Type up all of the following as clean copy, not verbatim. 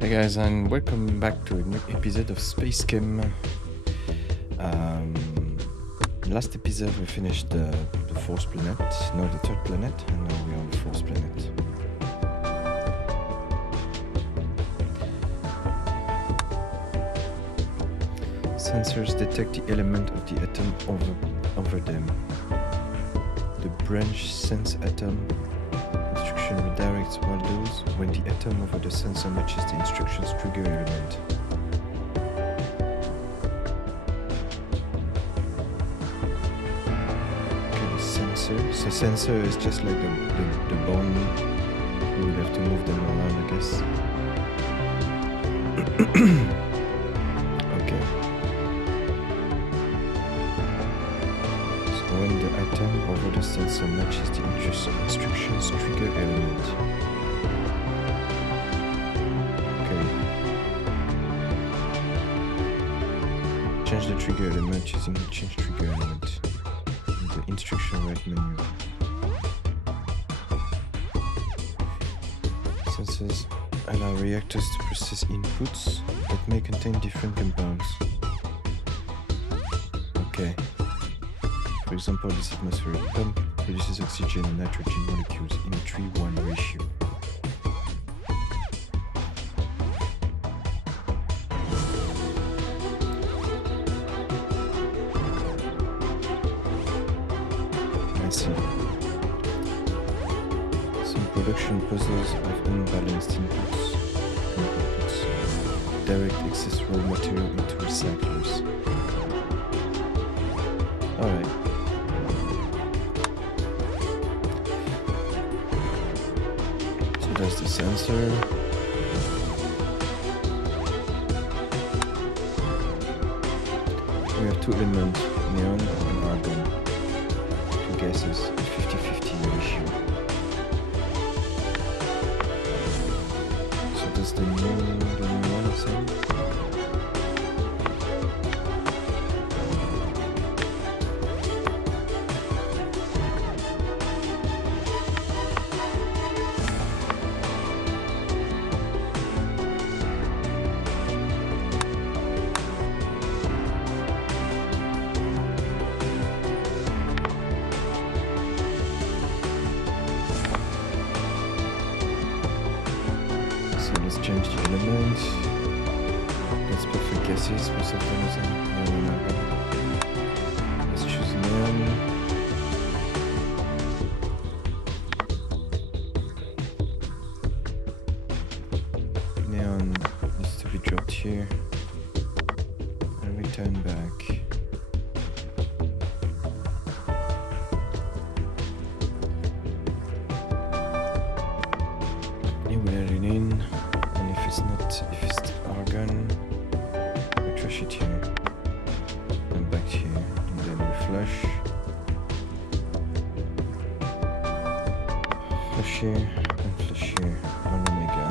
Hey guys, and welcome back to a new episode of SpaceChem. Last episode we finished the fourth planet, now the third planet, and now we're on the fourth planet. Sensors detect the element of the atom over them. The branch sense atom instruction redirects waldos when the atom over the sensor matches the instruction's trigger element. Okay, the sensor. So sensor is just like the bone. We will have to move them around, I guess. Okay. So when the atom over the sensor matches the instruction's trigger element. Change the trigger element using the change trigger element in the instruction right menu. Sensors allow reactors to process inputs that may contain different compounds. Okay. For example, this atmospheric pump produces oxygen and nitrogen molecules in a 3:1 ratio. I see. Some production puzzles have unbalanced inputs. Direct excess raw material into recyclers. Alright. So that's the sensor. We have two elements, neon and argon. Gases, 50-50 ratio. So that's the new one I'm saying. Let's change the element. Let's perfect gases, most of them is neon and argon. Let's choose neon. Neon needs to be dropped here and return back. Here we let it in. If it's argon, we trash it here and back here, and then we flush here and flush here on omega.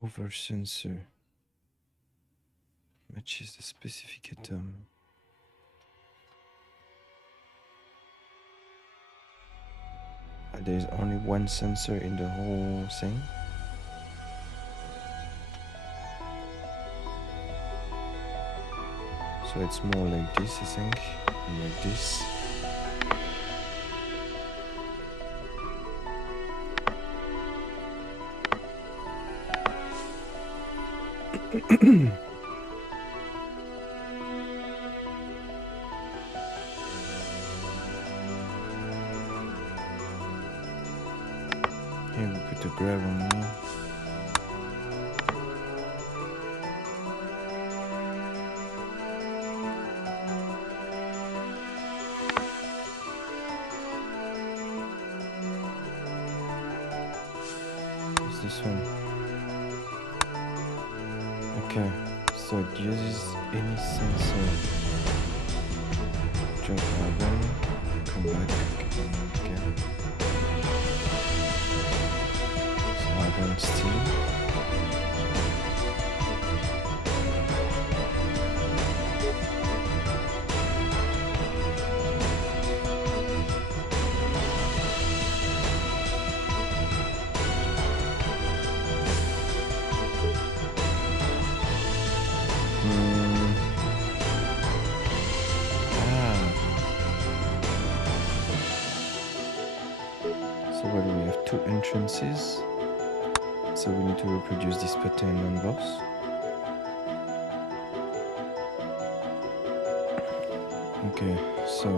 Over sensor matches the specific atom. There is only one sensor in the whole thing. So it's more like this, I think, like this. Here we put the grab on me. What's this one? Okay, so it uses any sensor. Drop argon, come back again. So argon steel. Two entrances, so we need to reproduce this pattern on both. Okay, so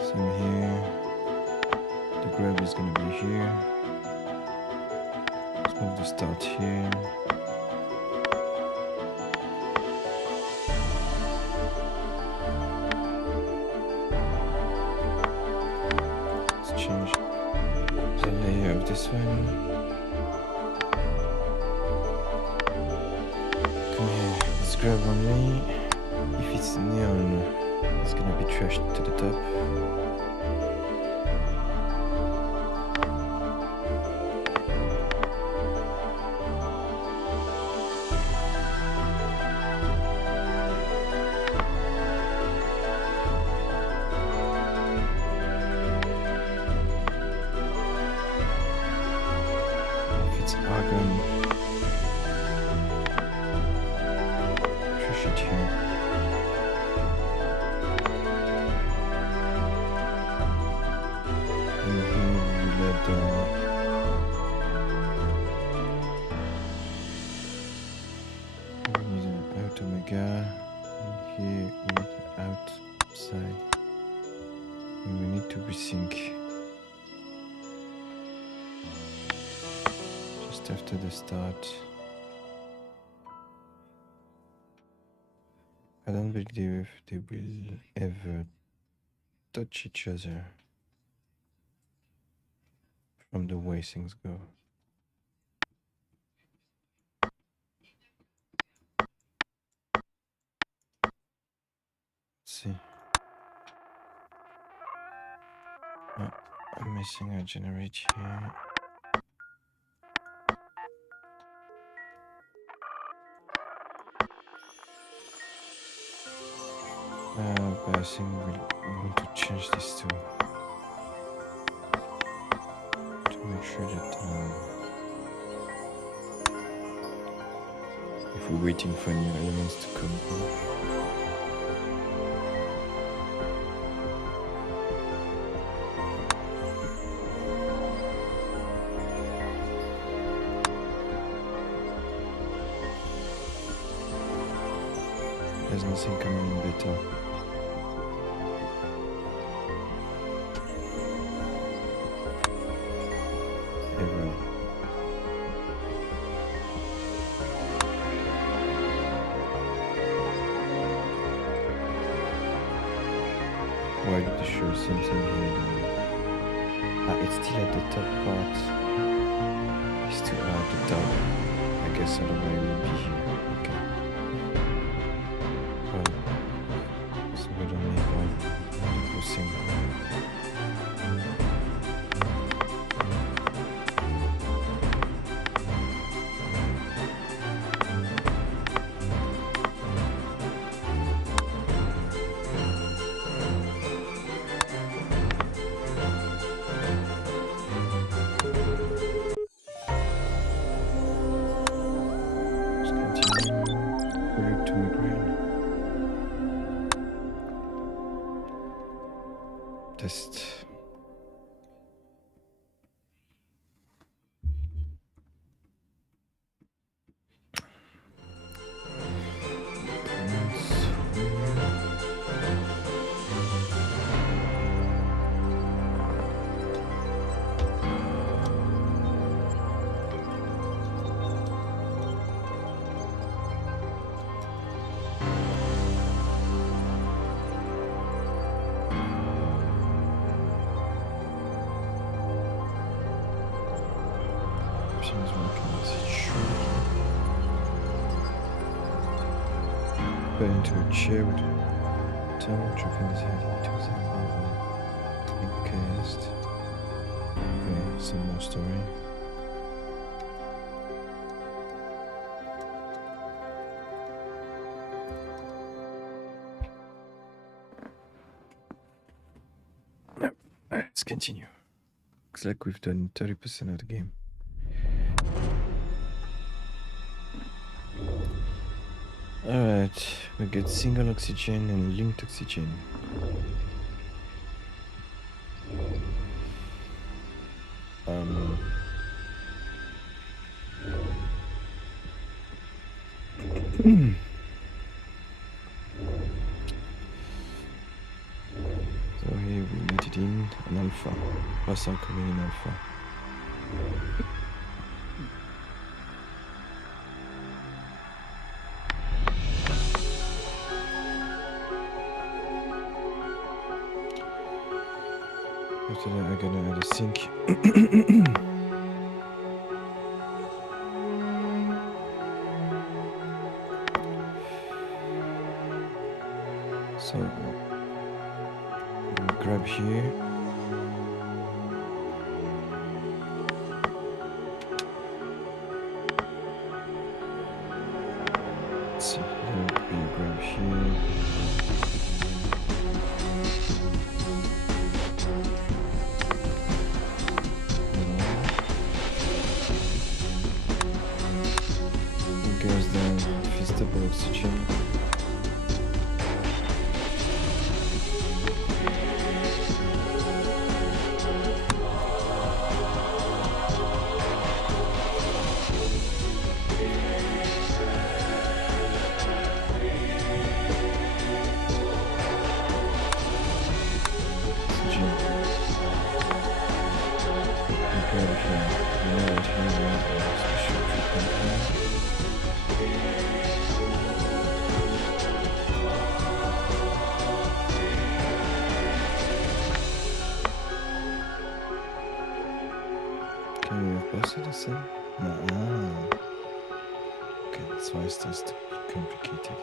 same here. The grab is gonna be here. Let's move the start here. Change the layer of this one. Come here, let's grab only. If it's neon, it's gonna be trashed to the top. Here we make it outside and we need to resync just after the start. I don't believe they will ever touch each other from the way things go. See, oh, I'm missing a generate here. But I think we want to change this too to make sure that if we're waiting for new elements to come up. There's nothing coming in beta. Ever. Why did the show Simpson here then? Ah, it's still at the top part. It's still at the top. I guess otherwise it would be here. Okay. So we don't need one pushing. Test. oxygen is working. Is it sure? Put into a chair with a towel, dropping his head into the cast. Okay, some more story. Alright, let's continue. Looks like we've done 30% of the game. Alright, we get single oxygen and linked oxygen. So here we let it in an alpha. Passing coming in alpha. After that I'm gonna add a sink. So we'll grab here. Let's see, here we grab here. Here goes the fistable oxygen. Okay, that's why it starts to be complicated.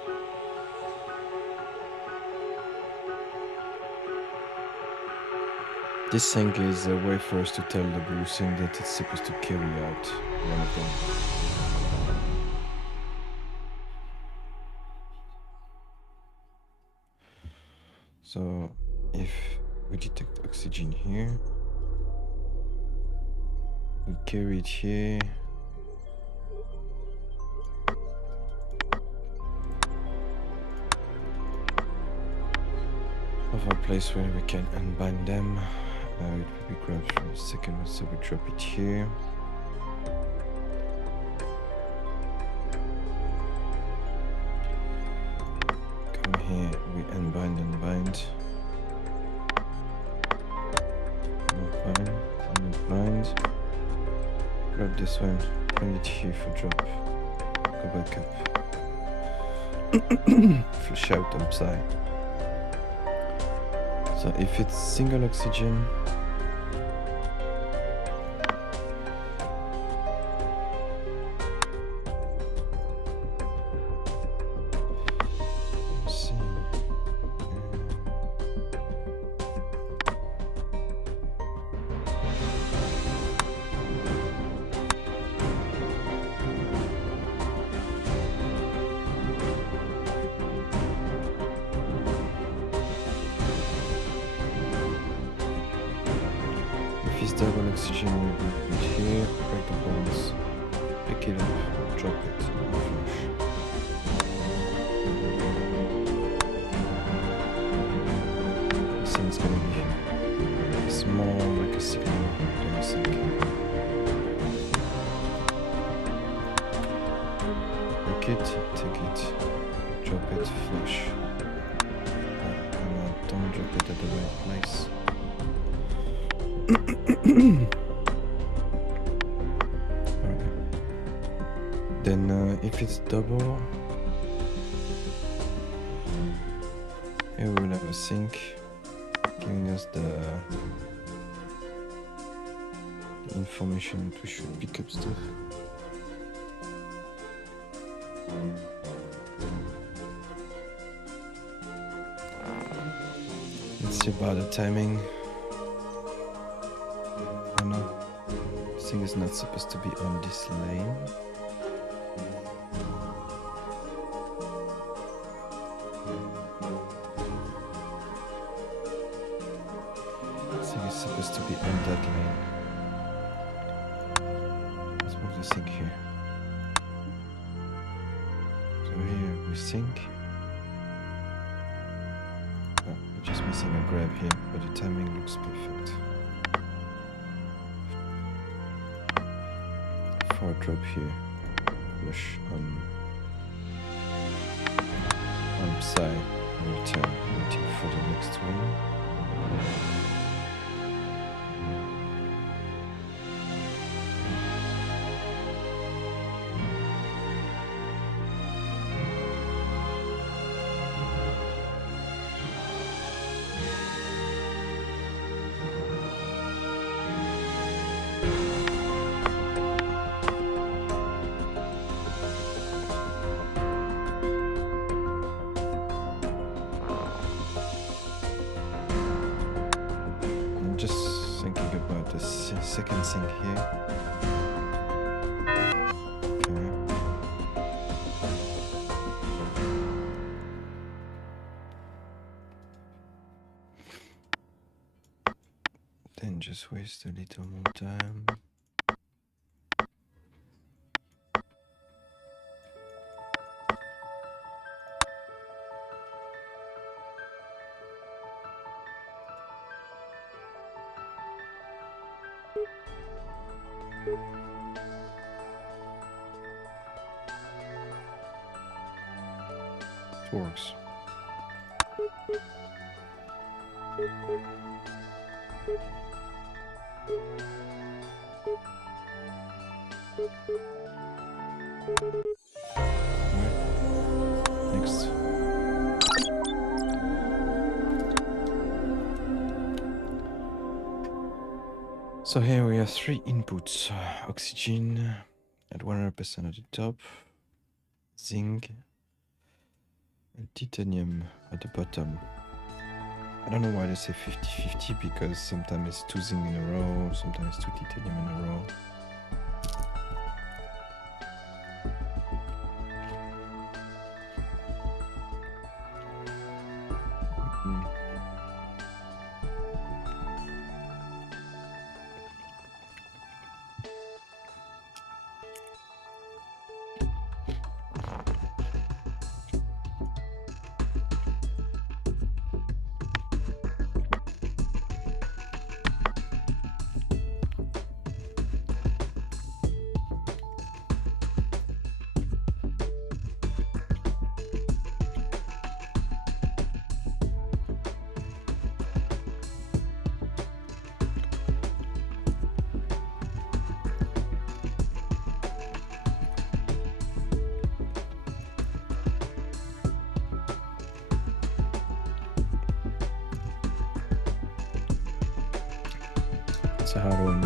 This thing is a way for us to tell the blue thing that it's supposed to carry out one of them. So if we detect oxygen here, we carry it here. Of a place where we can unbind them. It will be grabbed from the second one, so we drop it here. Come here, we unbind and bind. Unbind. Grab this one, bring it here for drop. Go back up. Flush out upside. So if it's single oxygen, let's see. Double oxygen will be put here, break the bonds, pick it up, drop it, and flush. This thing's gonna be small like a signal than a sink. Break it, take it, drop it, flush. Don't drop it at the right place. Then if it's double, here we'll have a sink giving us the information that we should pick up stuff. Let's see about the timing. Oh no, this thing is not supposed to be on this lane. This thing is supposed to be on that lane. Let's move the sync here. So here we sync. Oh, we're just missing a grab here, but the timing looks perfect. For a drop here, push on psi and return, waiting for the next one. Second sync here. Okay. Then just waste a little more time. Works. Next. So here we have three inputs: oxygen at 100% at the top, zinc, and titanium at the bottom. I don't know why they say 50-50, because sometimes it's 2 zinc in a row, sometimes 2 titanium in a row. It's a hard one.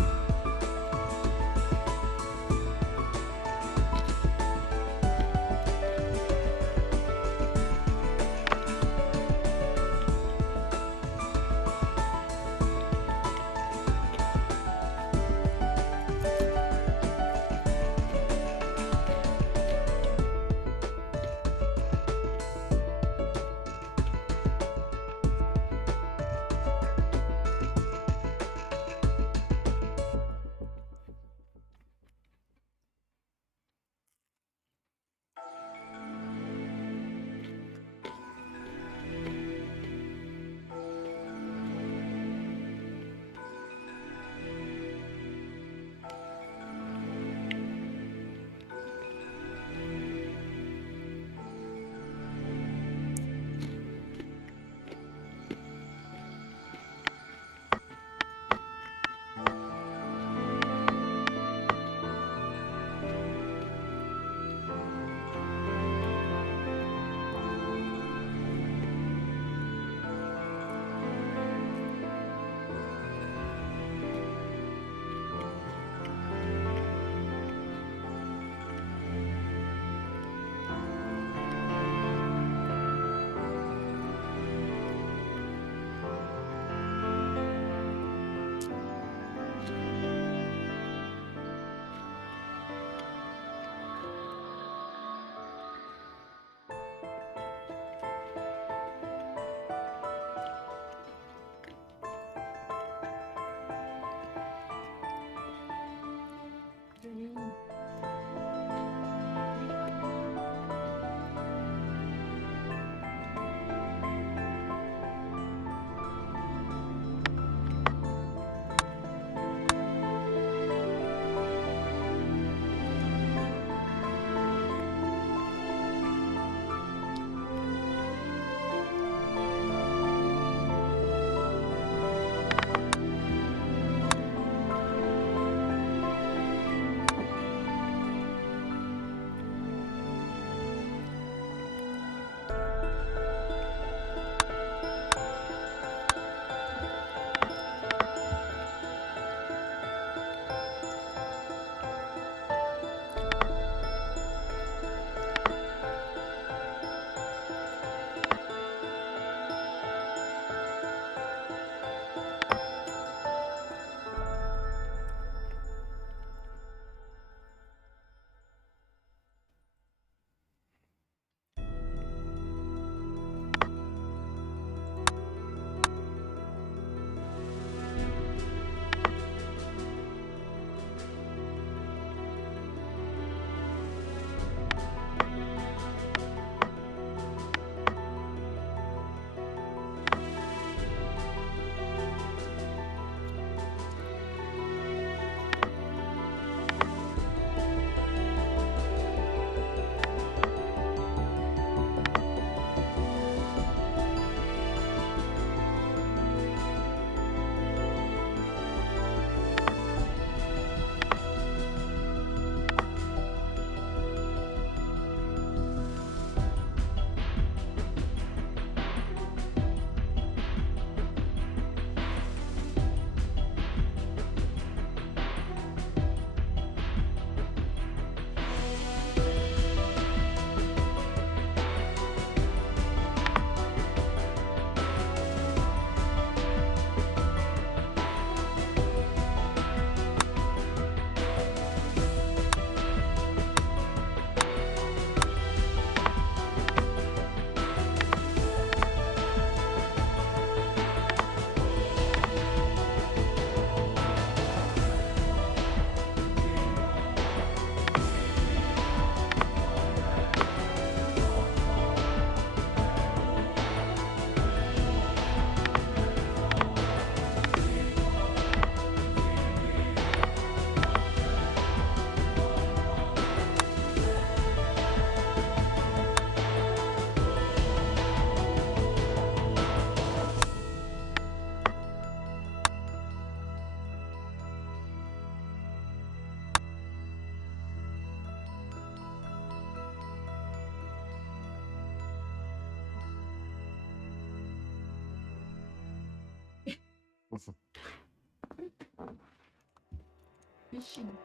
fishing.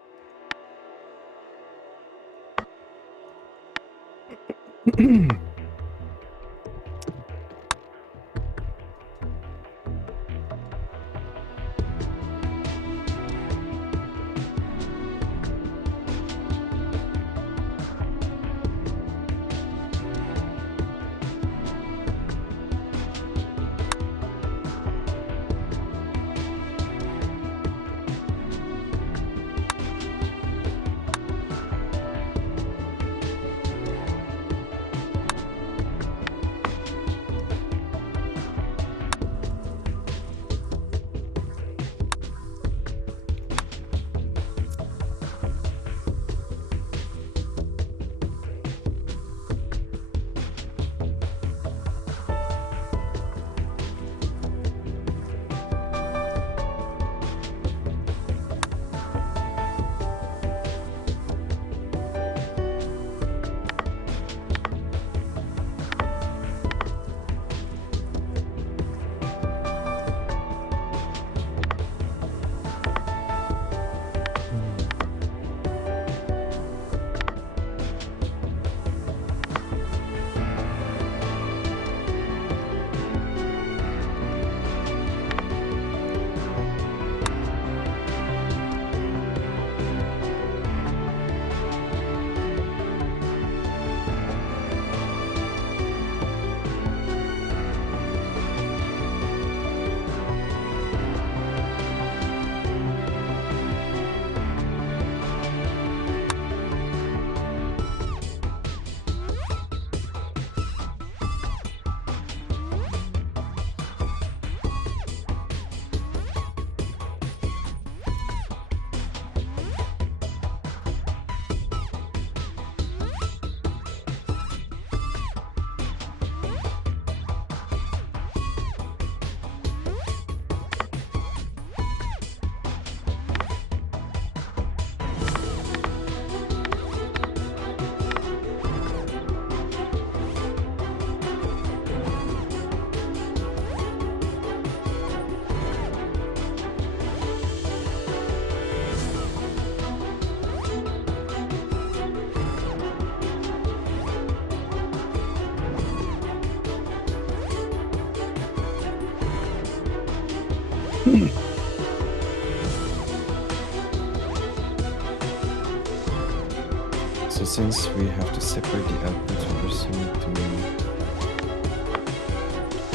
So since we have to separate the outputs, we also need to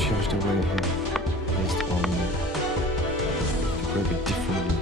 change the way here based on to grab it differently.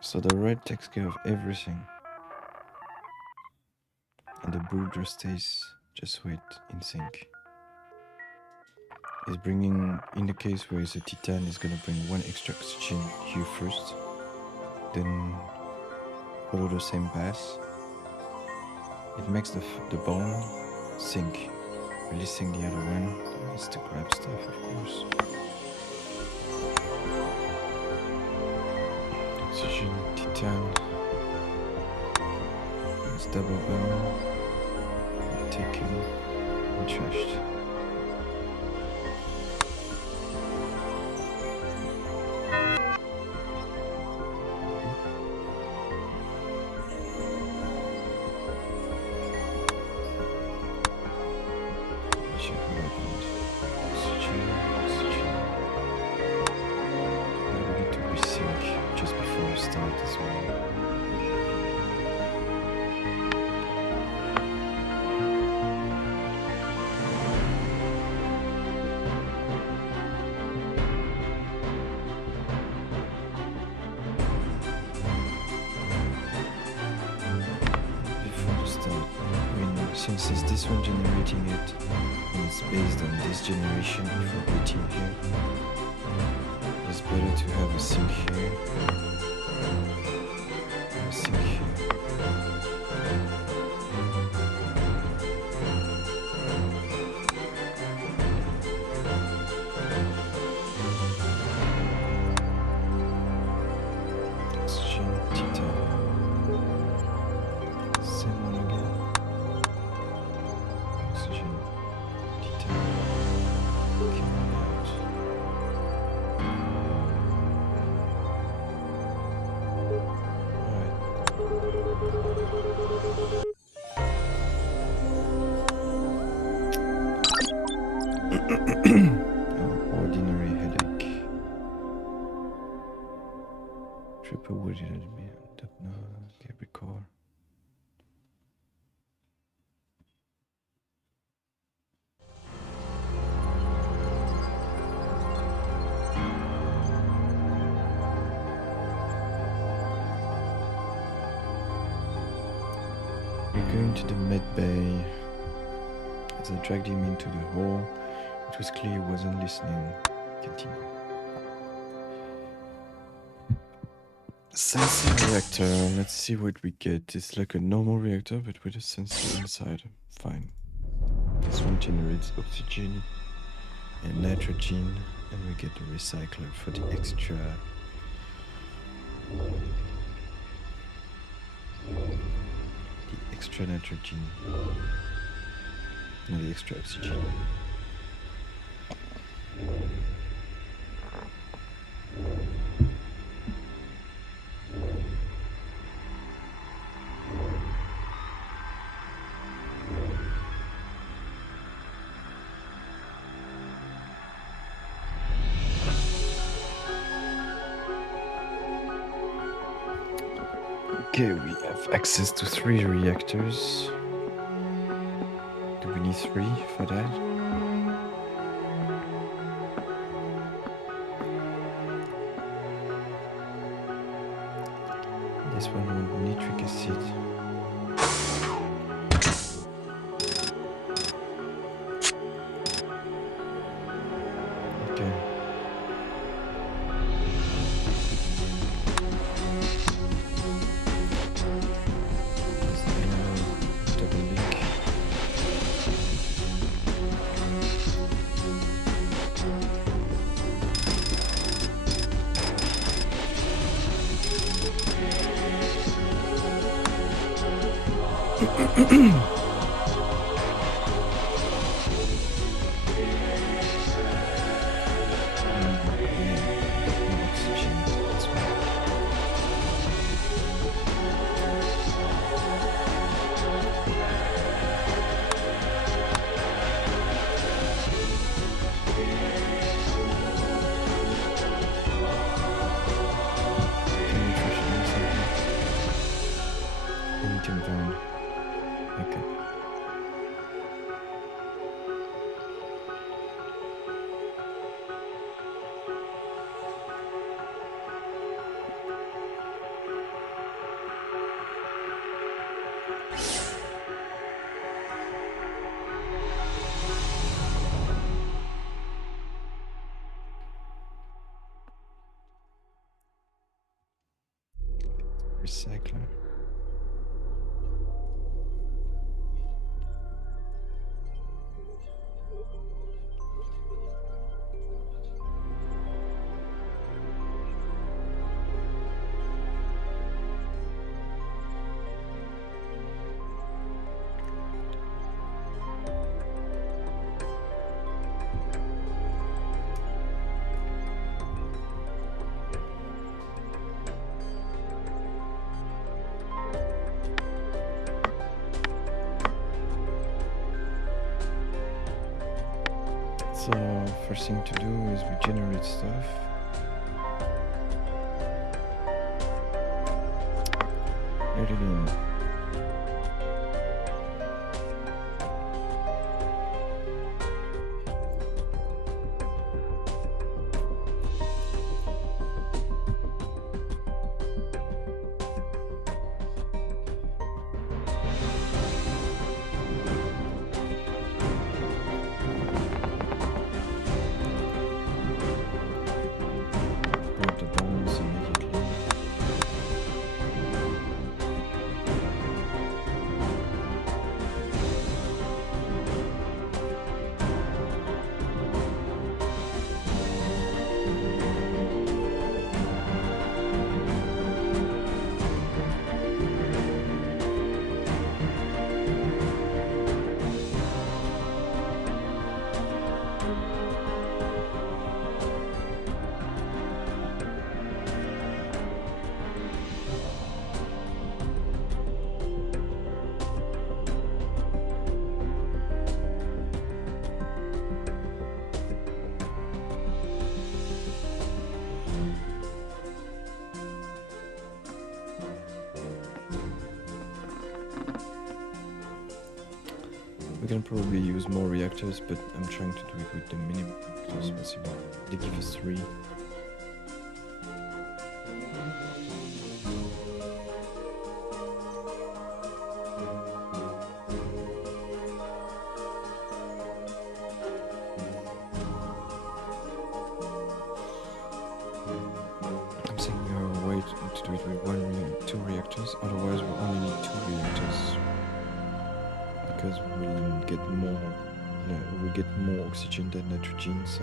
So the red takes care of everything. And the blue just stays, just wait, in sync. It's bringing, in the case where it's a titan, it's gonna bring one extra oxygen hue first, then follow the same path. It makes the bone sync, releasing the other one. It's to grab stuff, of course. Oxygen, titan. It's double bone. Taken and trashed. Check what happened. Oxygen, oxygen. Now we need to resync just before we start as well. Since it's this one generating it, and it's based on this generation, if we're waiting here, it's better to have a sync here, and a sync here. Oxygen, titan. Same one again. Oxygen, titan, coming out. Oh, ordinary headache. Triple wooded enemy. Don't know. Okay, record. We're going to the med bay. As I dragged him into the hole, it was clear he wasn't listening. Continue. Sensor reactor. Let's see what we get. It's like a normal reactor, but with a sensor inside. Fine. This one generates oxygen and nitrogen, and we get the recycler for the extra. The extra nitrogen. No, the extra oxygen. Okay, we have access to 3 reactors. Do we need 3 for that? This one will nitric acid. Okay. There's no double link. Okay. exactly. So first thing to do is we generate stuff. Let it in. Put the bones immediately. We can probably use more reactors, but I'm trying to do it with the minimum reactors possible. They give us 3. I'm saying way to do it with 2 reactors, otherwise we only need 2 reactors. Because we'll get more oxygen than nitrogen, so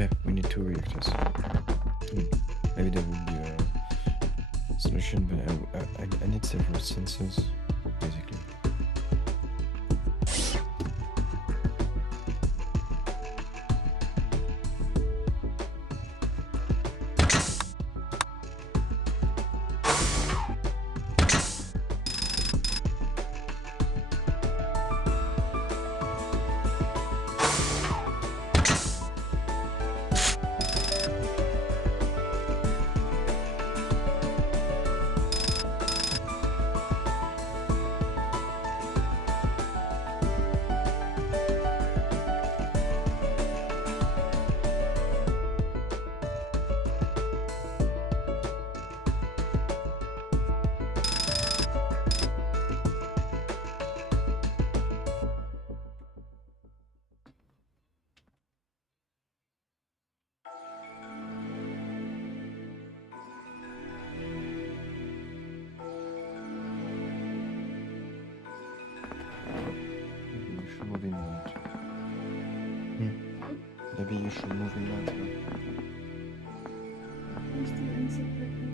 Yeah, we need 2 reactors. Maybe there would be a solution, but I need several sensors, basically. Maybe you should move in that way. Is die Einzelblöcke?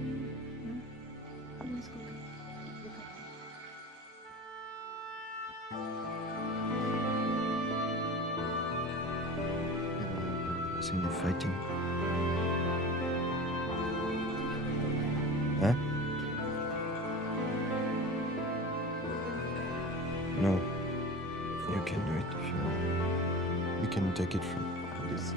Ja. Alles gut. I think they're fighting. Huh? No. You can do it if you want. We can take it from this.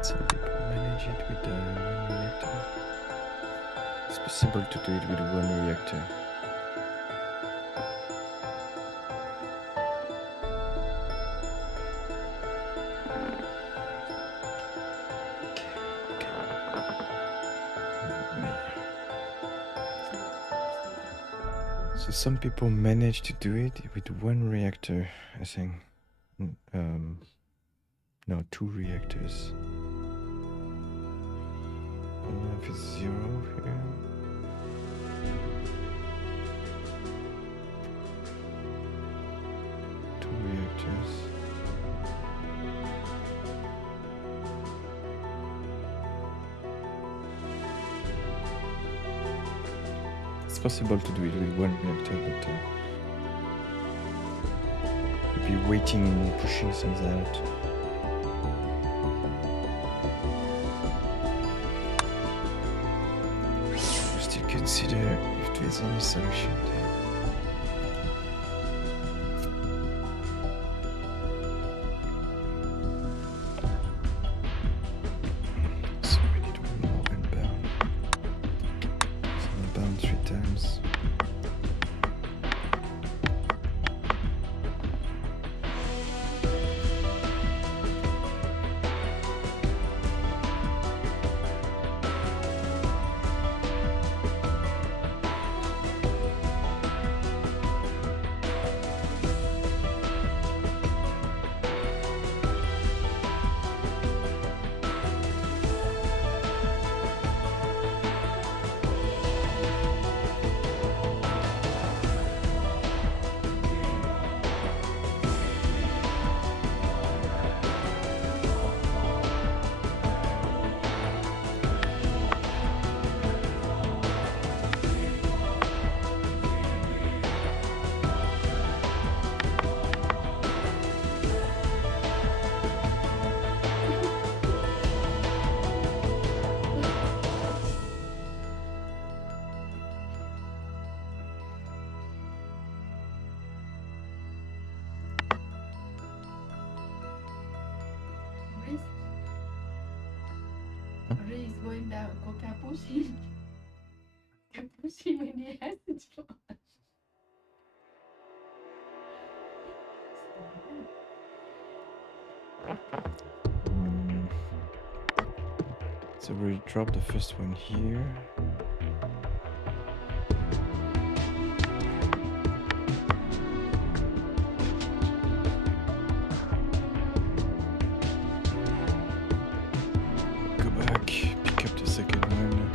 Some people manage it with one reactor. It's possible to do it with one reactor. So some people manage to do it with one reactor, I think. No, 2 reactors. I don't know if it's 0 here. Two reactors. It's possible to do it with one reactor, but you'll be waiting and pushing things out. Consider if there's any solution there. So we need one more unbound. So unbound 3 times. going down, go Capuchin. Capuchin when he has it. So we drop the first one here. Go back, pick up the second one.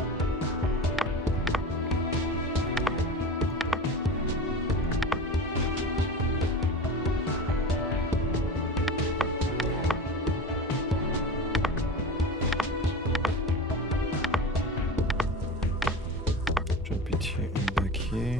Drop it here and back here.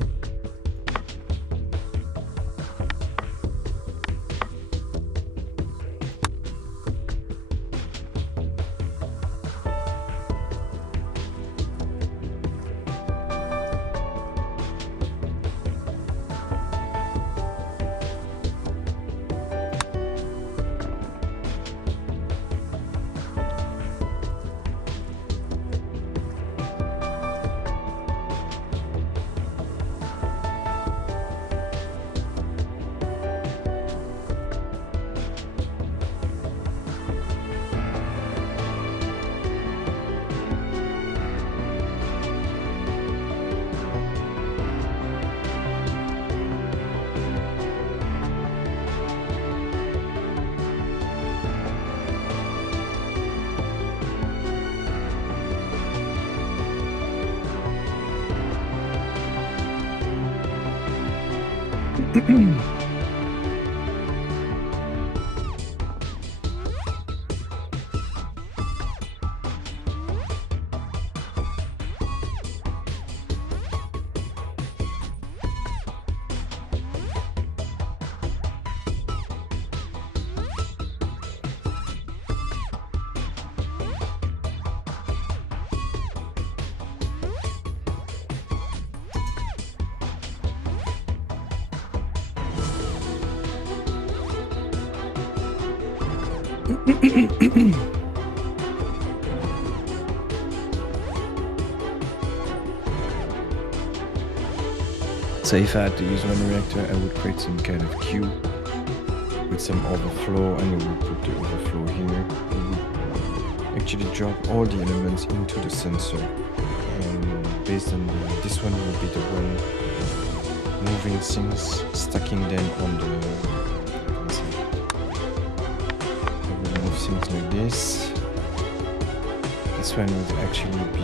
So if I had to use one reactor, I would create some kind of queue with some overflow, and we would put the overflow here. We would actually drop all the elements into the sensor, and based on this one will be the one moving things, stacking them on the. I will move things like this. This one would actually be.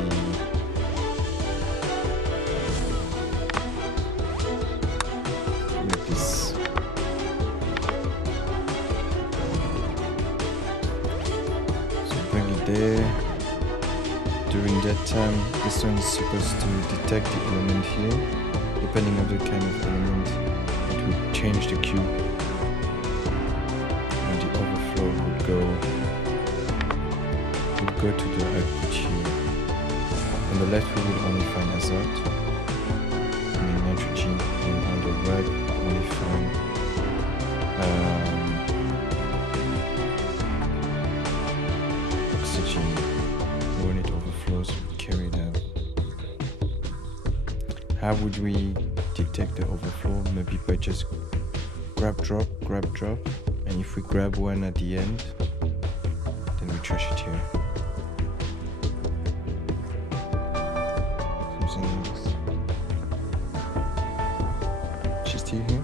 There. During that time, this one is supposed to detect the element here. Depending on the kind of element, it would change the queue, and the overflow would go to the output here. On the left, we will only find azote, and nitrogen, and on the right, we only find oxygen. When it overflows, we carry it out. How would we detect the overflow? Maybe by just grab, drop, and if we grab one at the end, then we trash it here. Something like this. She's still here?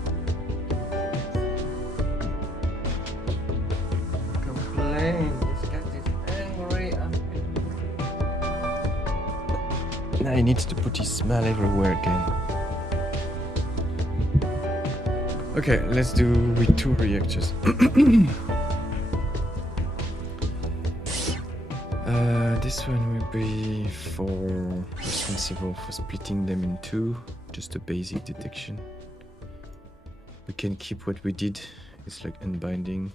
Now he needs to put his smell everywhere again. Okay, let's do with 2 reactors. This one will be responsible for splitting them in 2, just a basic detection. We can keep what we did, it's like unbinding.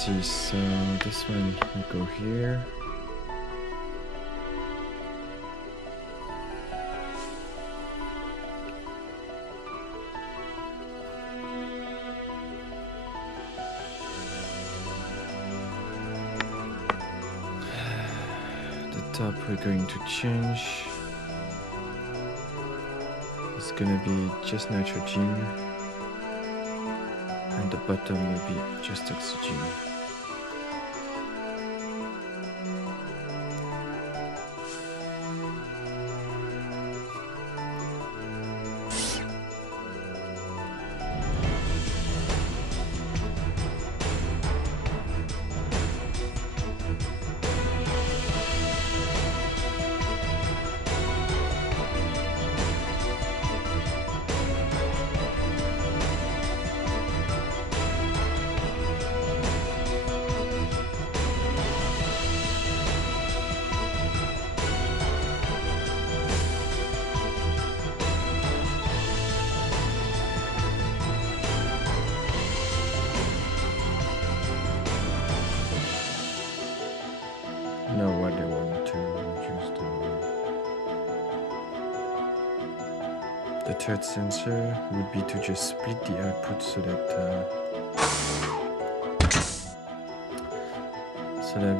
see, so this one will go here. The top we're going to change. It's gonna be just nitrogen. And the bottom will be just oxygen. Now what I want to use the third sensor would be to just split the output so that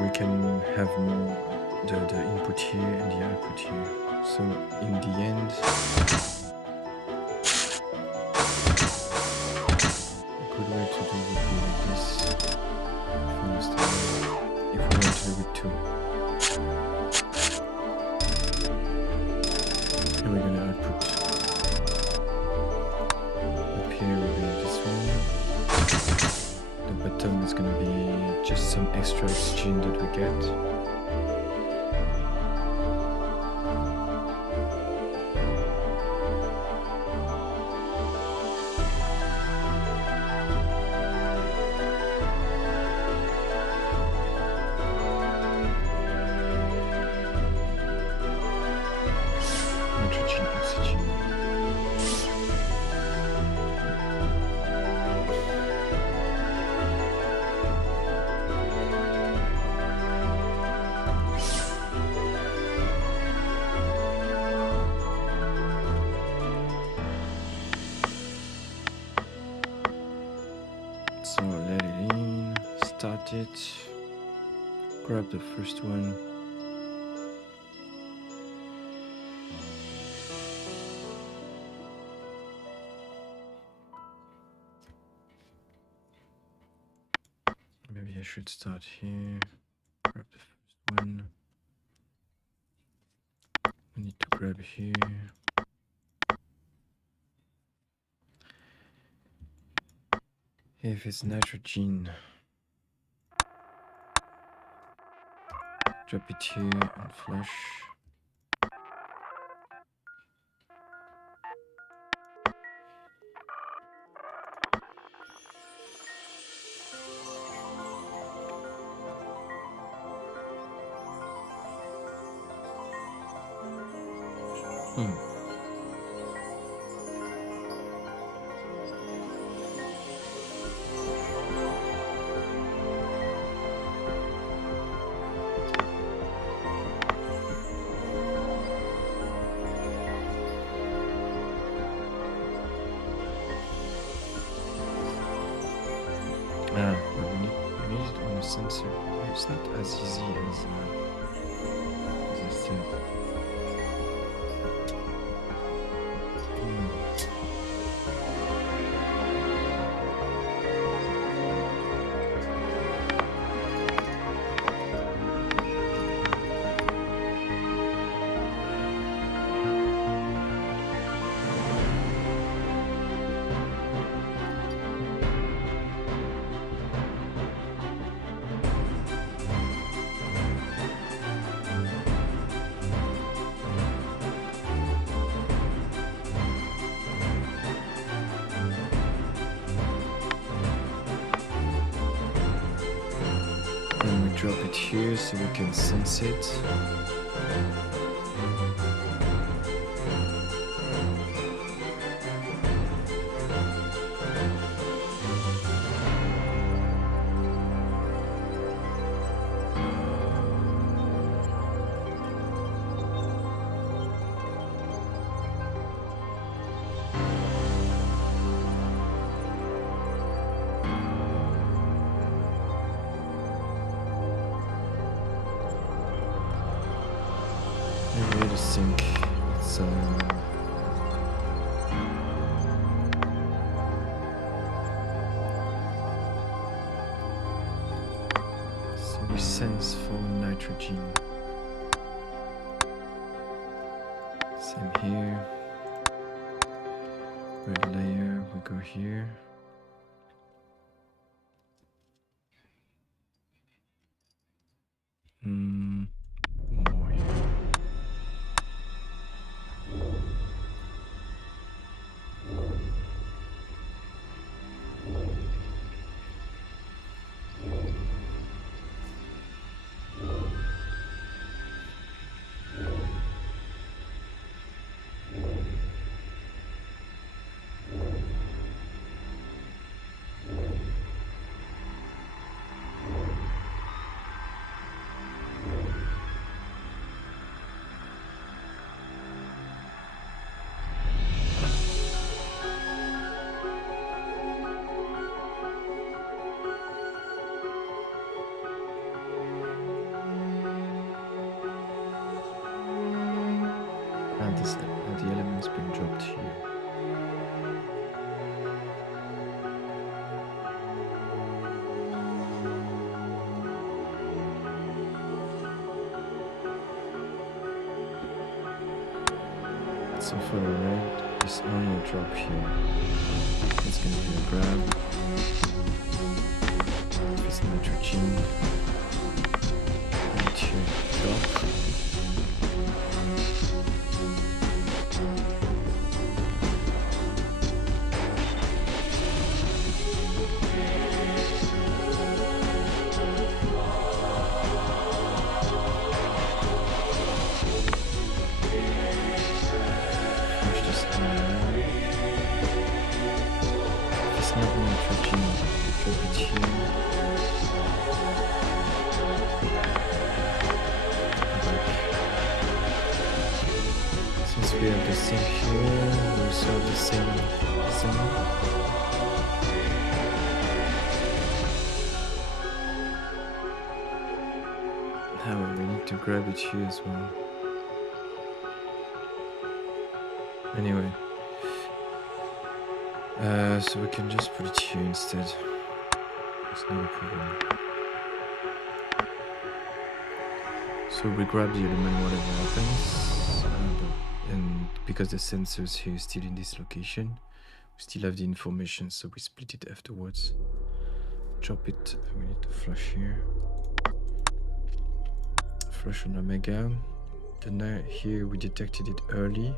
we can have the input here and the output here. So in the end, a good way to do would be like this. If we want to do it two. And we're gonna output up here will be this one. The bottom is gonna be just some extra oxygen that we get. So let it in, start it, grab the first one. Maybe I should start here, grab the first one. I need to grab here. If it's nitrogen, drop it here and flush. But we need it on a sensor. It's not as easy as I said. Drop it here so we can sense it. we sense for nitrogen. Same here. Red layer, we go here. More here. The element's been dropped here. So for the red, it's only a drop here. It's gonna be a grab. If it's nitrogen, right here, drop. We have the same here, we also have the same thing. Now we need to grab it here as well. Anyway, so we can just put it here instead. It's not a problem. So we grab the element whatever happens. And because the sensor's here is still in this location, we still have the information, so we split it afterwards. Drop it, we need to flush here. Flush on Omega. Then here we detected it early.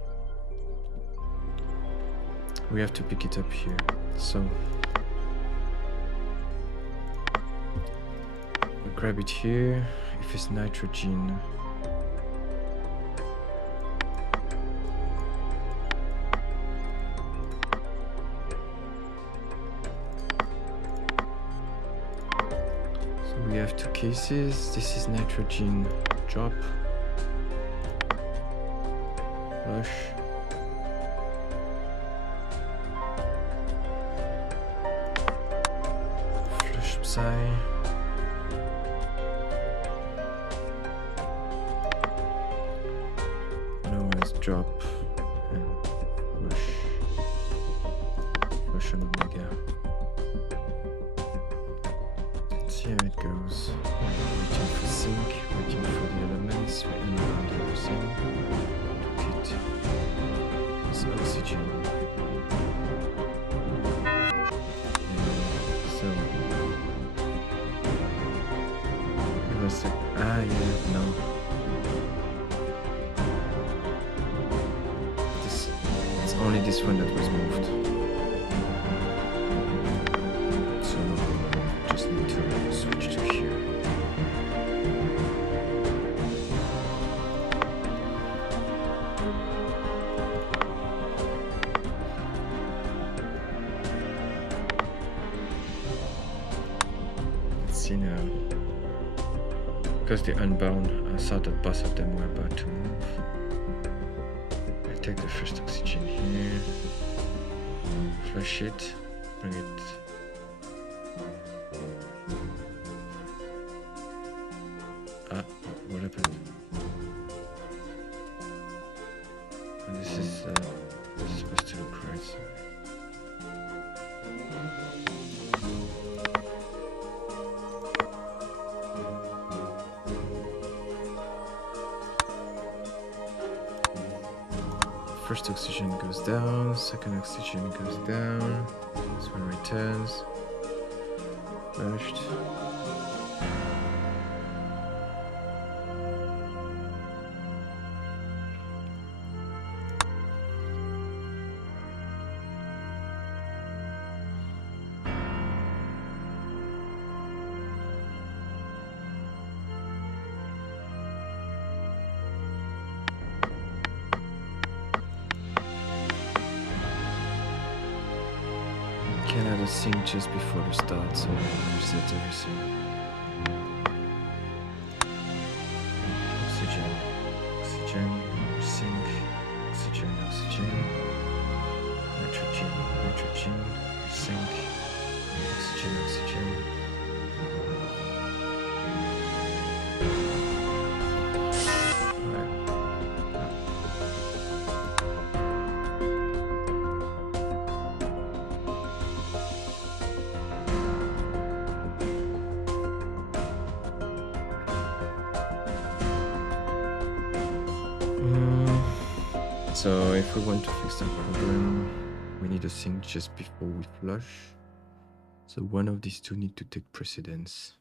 We have to pick it up here. So we grab it here. If it's nitrogen, we have two cases. This is nitrogen drop, flush, flush psi, otherwise drop and flush on Omega. See how it goes. Waiting for sync, waiting for the elements, we unbound everything. Took it. It's oxygen. So it was no. It's only this one that was moved. So no problem. Just need to switch to here. Let's see now. Because they unbound, I thought that both of them were about to move. I take the first oxygen here, flush it, bring it. What happened? And this is supposed to look right. So. first oxygen goes down, second oxygen goes down, this one returns, flushed. Can add a sync just before the start, so reset everything. Oxygen, oxygen, sync, oxygen, oxygen, nitrogen, nitrogen, sync, oxygen, oxygen. So if we want to fix that problem, we need a sync just before we flush. So one of these two need to take precedence.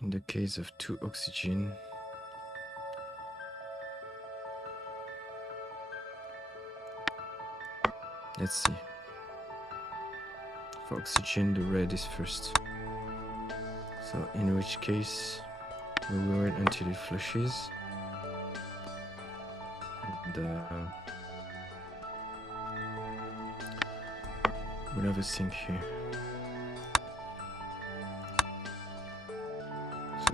In the case of 2 oxygen, let's see. For oxygen, the red is first. So in which case, we will wait until it flushes. And we'll have a sync here. So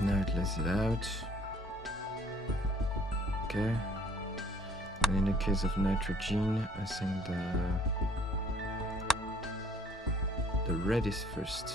now it lets it out. Okay. And in the case of nitrogen, I think the red is first.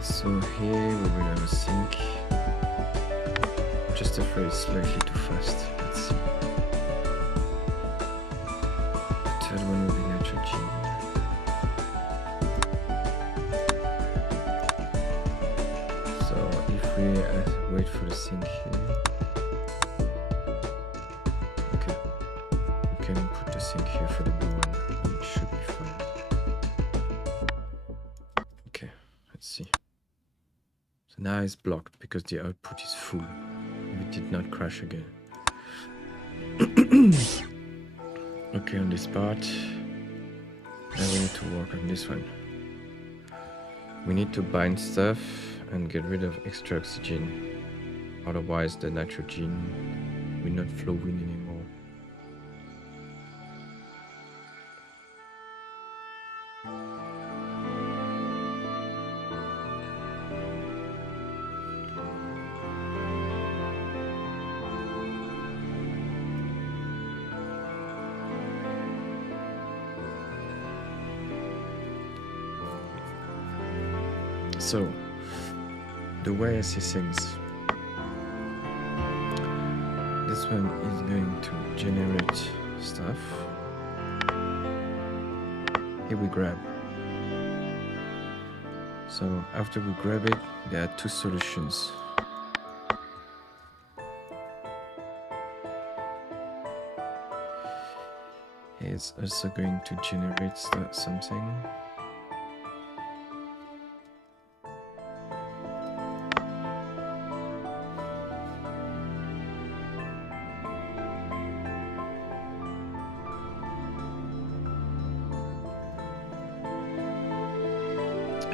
So here we will have a sync. Just afraid it's slightly too fast. Let's see. The third one will be nitrogen. So if we wait for the sync here, okay, we can put the sync here for the blue one, and it should be fine. Okay, let's see. So now it's blocked because the output is full. It did not crash again. Okay, on this part, now we need to work on this one. We need to bind stuff and get rid of extra oxygen. Otherwise the nitrogen will not flow in anymore. So, the way I see things, this one is going to generate stuff. Here we grab. So after we grab it, there are two solutions. It's also going to generate something.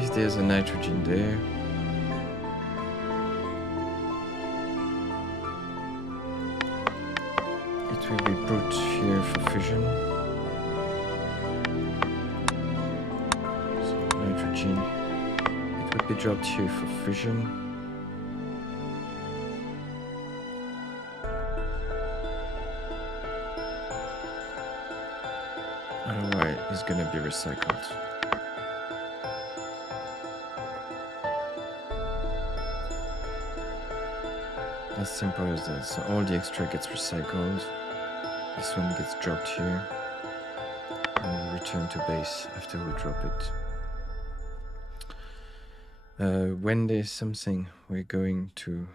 If there's a nitrogen there, it will be brought here for fusion. So nitrogen, it will be dropped here for fusion. Otherwise, it's gonna be recycled. As simple as that. So all the extra gets recycled. This one gets dropped here. And we return to base after we drop it. When there's something, we're going to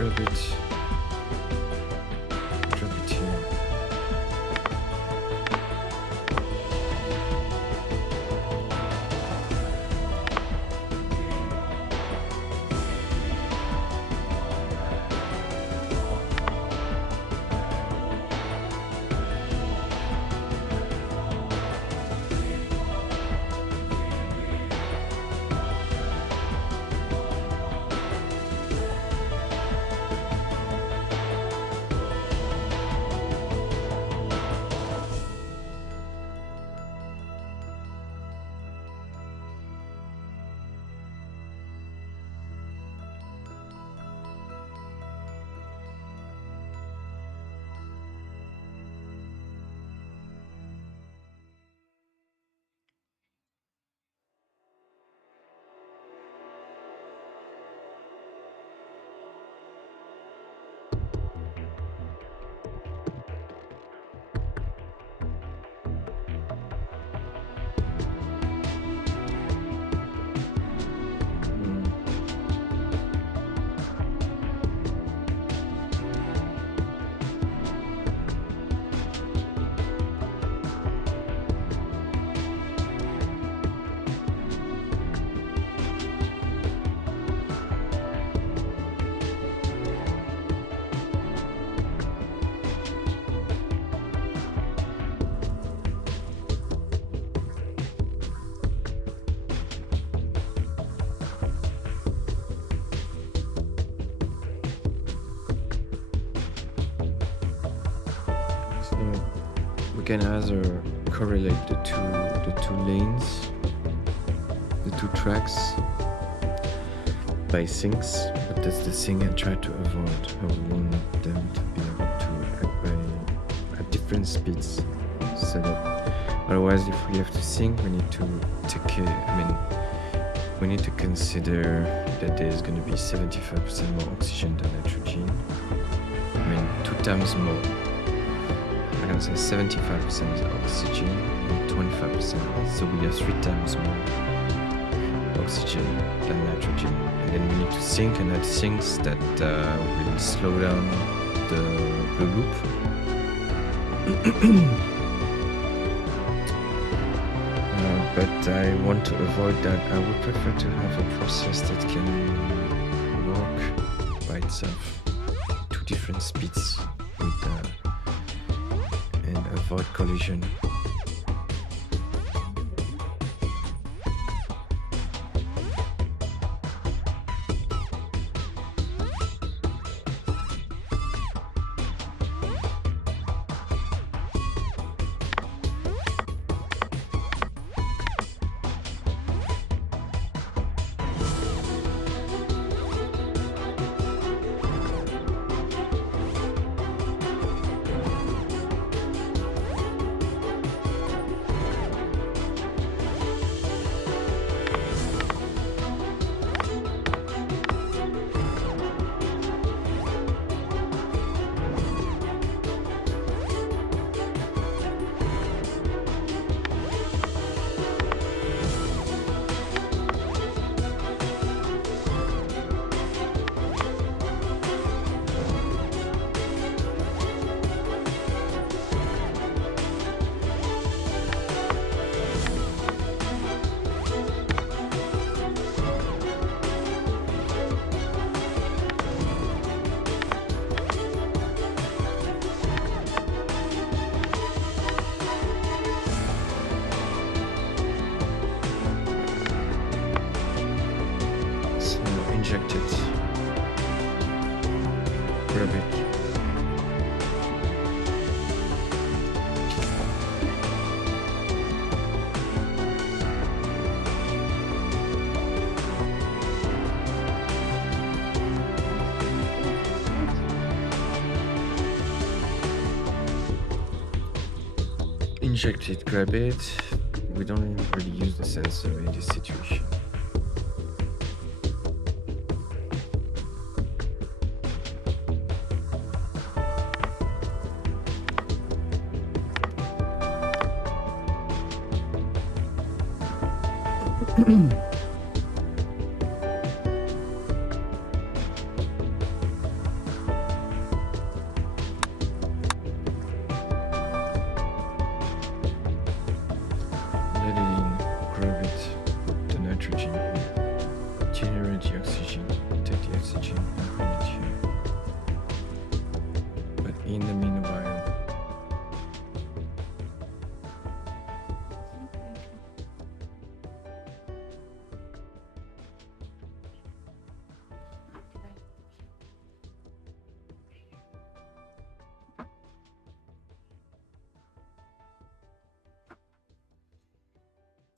grab it, drop it here. Can either correlate the two lanes, the two tracks by syncs, but that's the thing I try to avoid. I want them to be able to act at different speeds, so that otherwise, if we have to sync, we need to take care. We need to consider that there's going to be 75% more oxygen than nitrogen. 2 times more. I can say 75% oxygen and 25%, so we have 3 times more oxygen than nitrogen. And then we need to sync, and that syncs that will slow down the loop. But I want to avoid that. I would prefer to have a process that can work by itself, 2 different speeds with and avoid collision. inject it, grab it. We don't really use the sensor in this situation.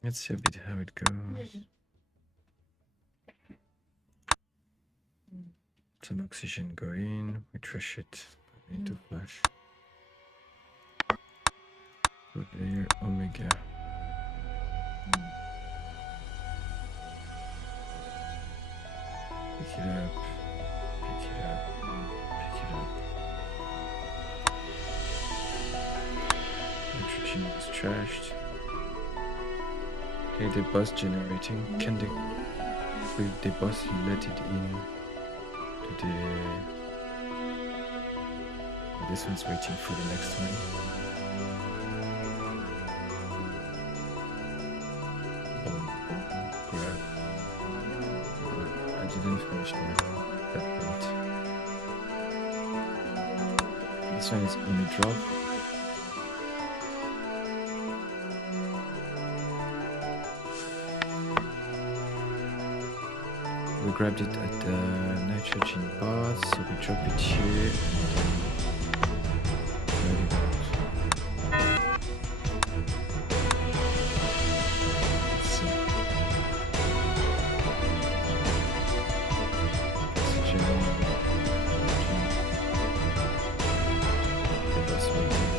Let's see a bit how it goes. Some oxygen go in, we trash it into flash. Put layer omega. Pick it up, pick it up, pick it up. Nitrogen is trashed. Okay, the bus generating. Can the with the bus let it in to the this one's waiting for the next one. Boom, boom, grab. I didn't finish that part. This one is on a drop. We grabbed it at the nitrogen bar, so we drop it here and let it out. Let's see. Oxygen. The bus waiting.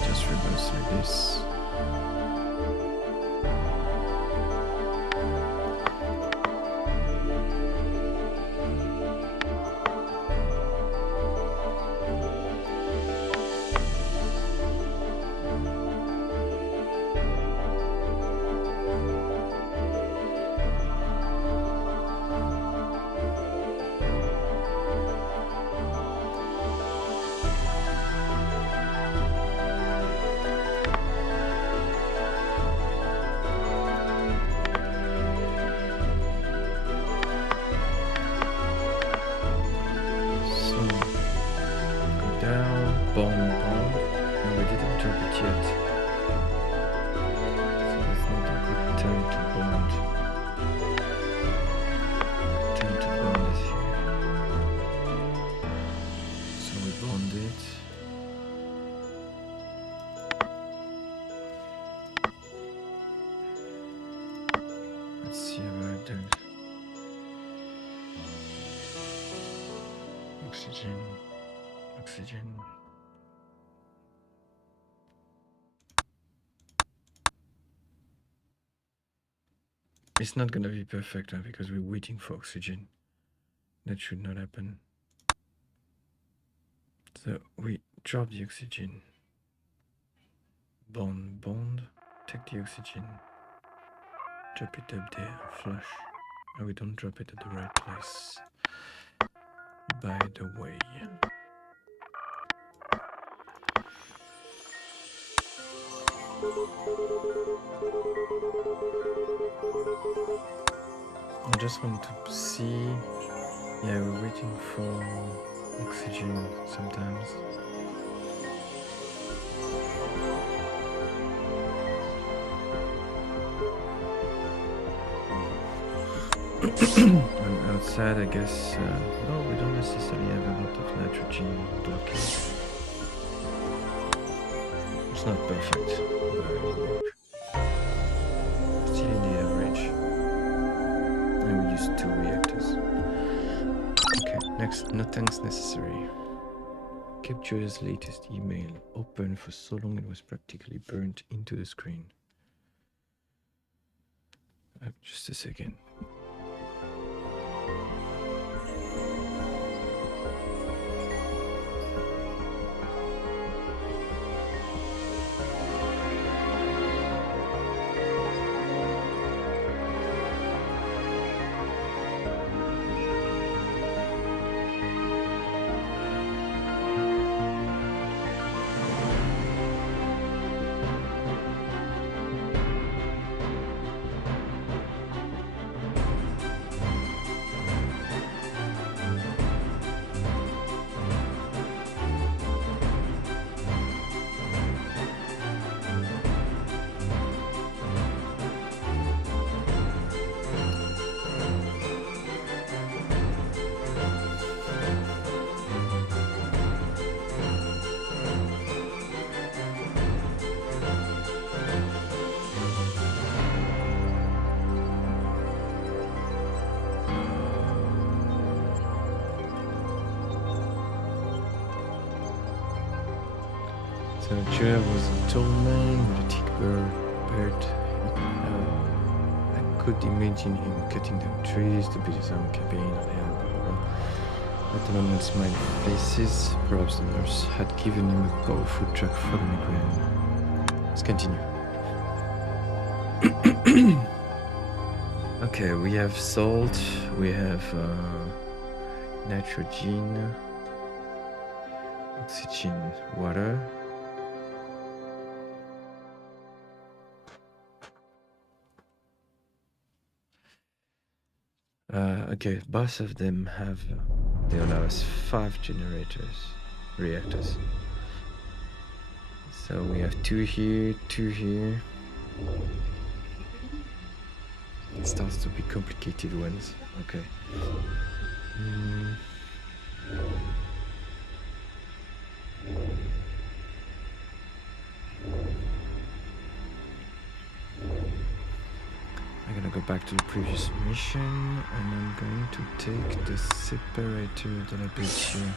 Just reverse like this. Oxygen. It's not gonna be perfect because we're waiting for oxygen. That should not happen. So we drop the oxygen. Bond. Take the oxygen. Drop it up there. Flush. No, we don't drop it at the right place. By the way. I just want to see. Yeah, we're waiting for oxygen sometimes. And outside, I guess, no, we don't necessarily have a lot of nitrogen blockage. It's not perfect, but still in the average. And we use 2 reactors. Okay, next, no thanks necessary. Capture's latest email open for so long it was practically burnt into the screen. Just a second. So Jer was a tall man with a thick beard. I could imagine him cutting down trees to build his own cabin on air. At the moment, smiley faces. Perhaps the nurse had given him a powerful truck for the migraine. Let's continue. Okay, we have salt, we have nitrogen, oxygen, water. Okay, both of them have, they allow us 5 reactors. So we have 2 here, 2 here. It starts to be complicated ones. Okay. I'm gonna go back to the previous mission and I'm going to take the separator that I built here.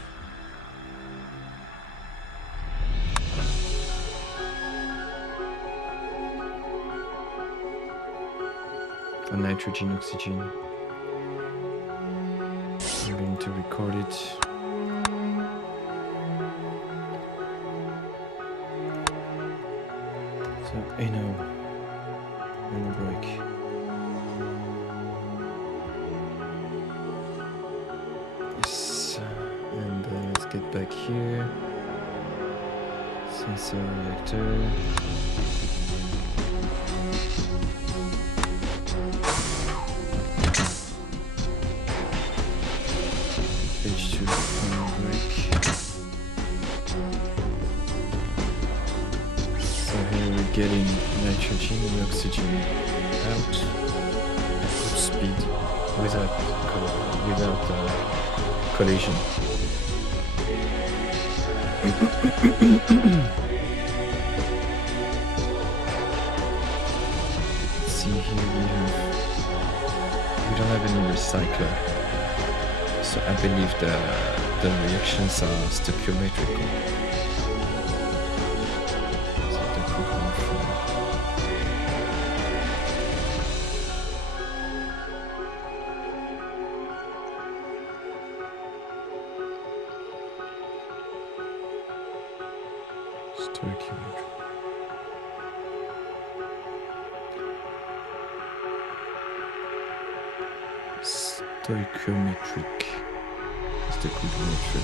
For nitrogen, oxygen. I'm going to record it. So, NO break. Yes, and let's get back here. Sensor reactor. Getting nitrogen and oxygen out at full speed without collision. See here we don't have any recycler, so I believe the reactions are stoichiometrical. Stoichiometric. Is the good word for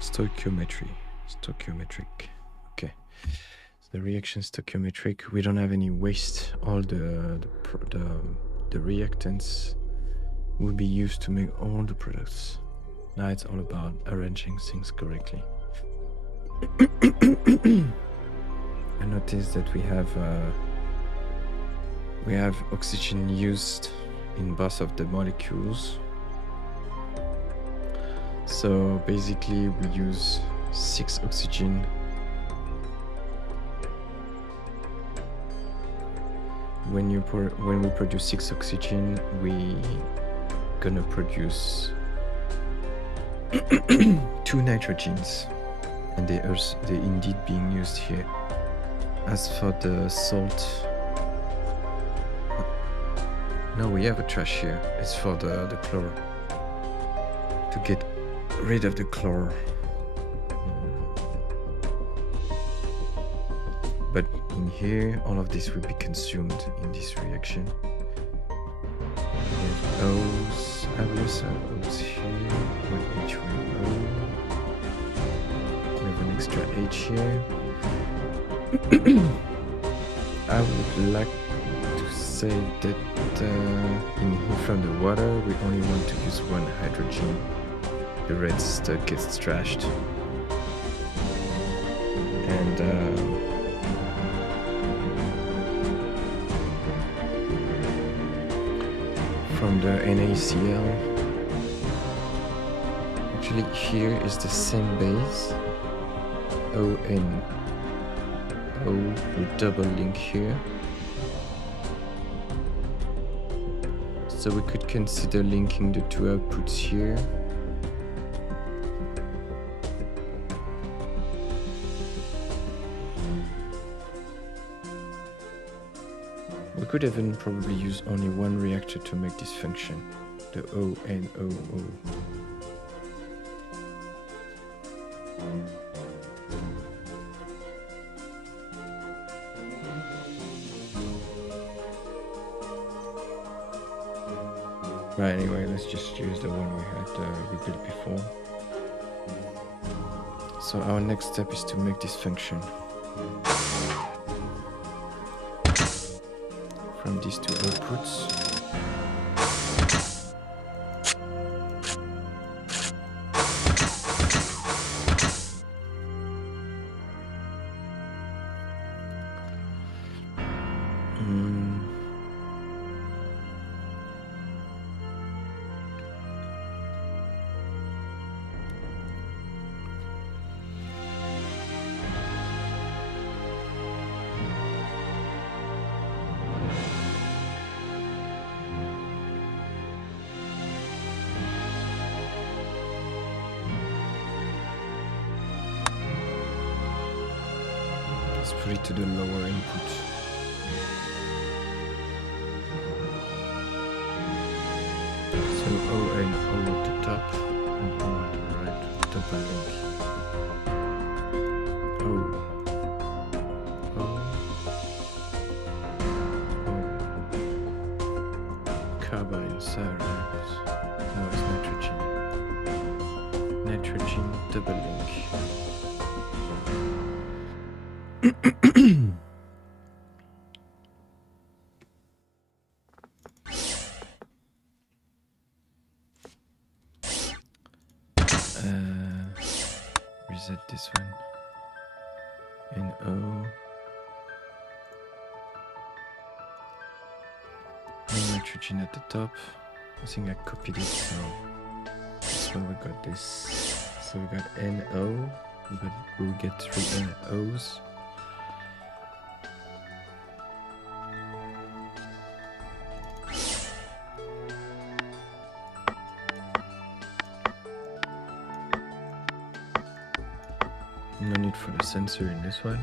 stoichiometry. Stoichiometric. Okay. the reaction stoichiometric. We don't have any waste. All the reactants will be used to make all the products. Now it's all about arranging things correctly. I noticed that we have oxygen used in both of the molecules. So basically we use 6 oxygen. When we produce 6 oxygen, we gonna produce 2 nitrogens, and they indeed being used here. As for the salt, no, we have a trash here. It's for the chlor, to get rid of the chlor. But in here, all of this will be consumed in this reaction. We have O's, O's here, one H, one O. We have an extra H here. I would like to say that in here from the water, we only want to use 1 hydrogen. The red stuff gets trashed. And from the NaCl, actually here is the same base, O and O with double link here. So we could consider linking the 2 outputs here. We could even probably use only 1 reactor to make this function, the O and O. Right, anyway, let's just use the one we built before. So our next step is to make this function. From these 2 outputs. Let's put it to the lower input. So O and O at the top, and O at the right, double link. O. Carbine, cyanide. No, it's nitrogen. Nitrogen, double link. Reset this one. NO. No nitrogen at the top. I think I copied it, so this one we got this. So we got NO. We'll get 3 NOs. No need for the sensor in this one.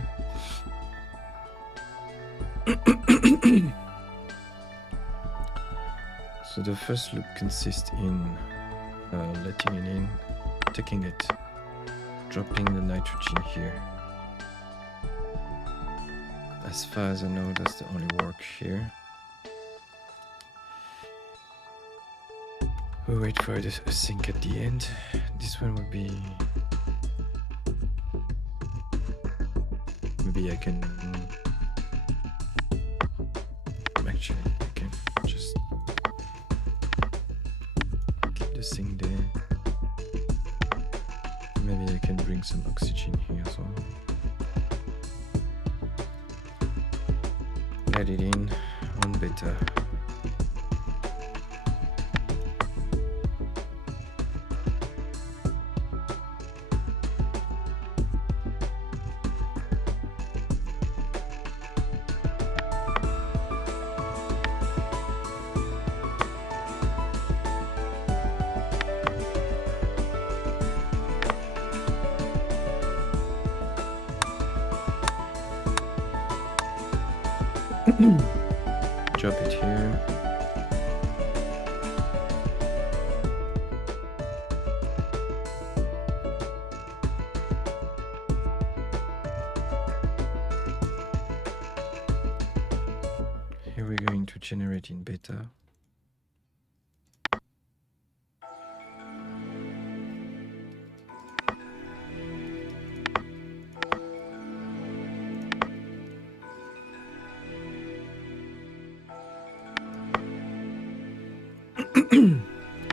So the first loop consists in letting it in, taking it, dropping the nitrogen here. As far as I know, that's the only work here. We'll wait for this sync at the end. This one will be Maybe I can actually I can just keep this thing there. Maybe I can bring some oxygen here as well. Add it in on beta. Drop it here. Here we're going to generate in beta.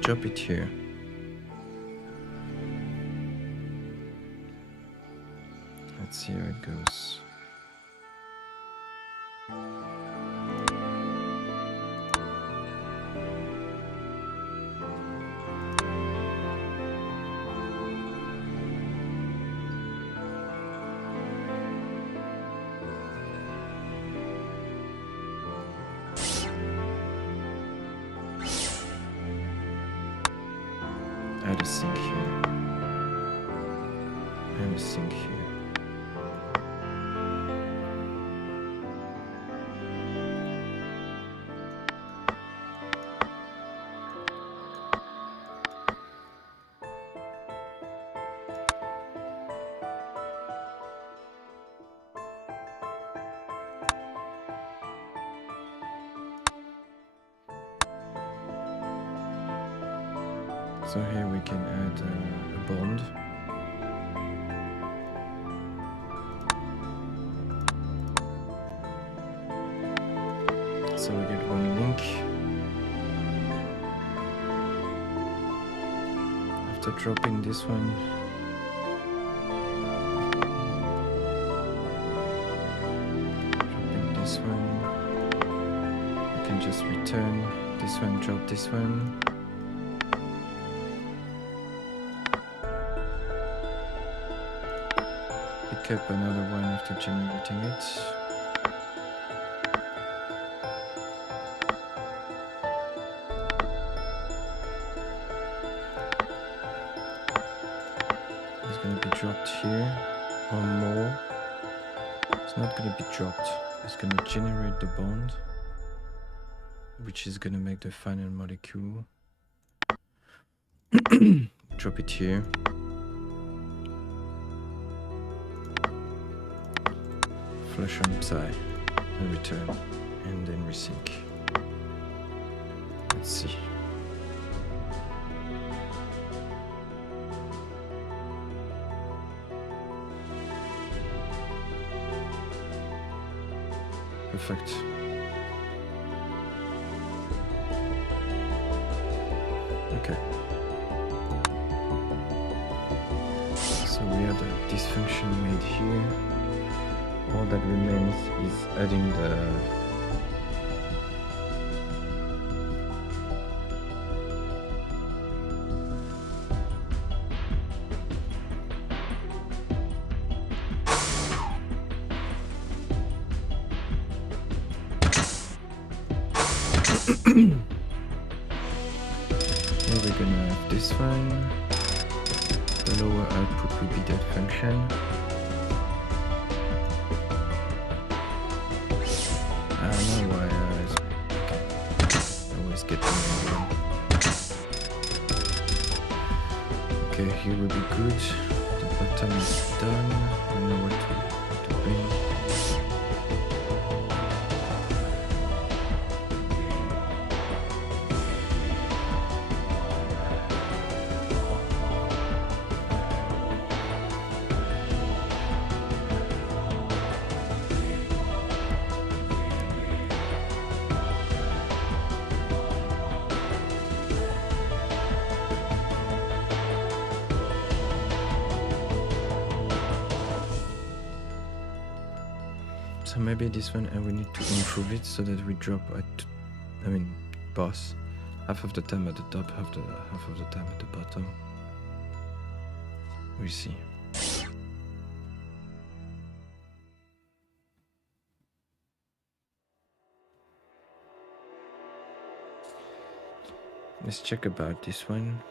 Drop it here. Let's see how it goes. Add a sink here. And a sink here. So here we can add a bond. So we get one link. After dropping this one, dropping this one, we can just return this one, drop this one. Pick up another one after generating it. It's going to be dropped here or more. It's not going to be dropped. It's going to generate the bond, which is going to make the final molecule. Drop it here. Flush on psi and return, and then resync. Let's see. Perfect. Okay. So we have this function made here. All that remains is adding the here we're gonna have this one. The lower output will be that function. I don't know why I always get them wrong. Okay, here will be good. The button is done. We know what to bring. So maybe this one we need to improve it so that we drop at, I mean, boss, half of the time at the top, half of the time at the bottom. We'll see. Let's check about this one.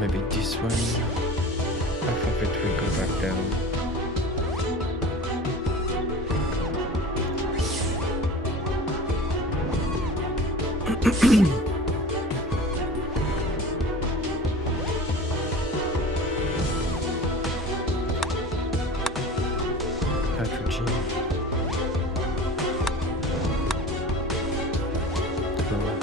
Maybe this one, half of it will go back down. Hydrogen. Chlorine.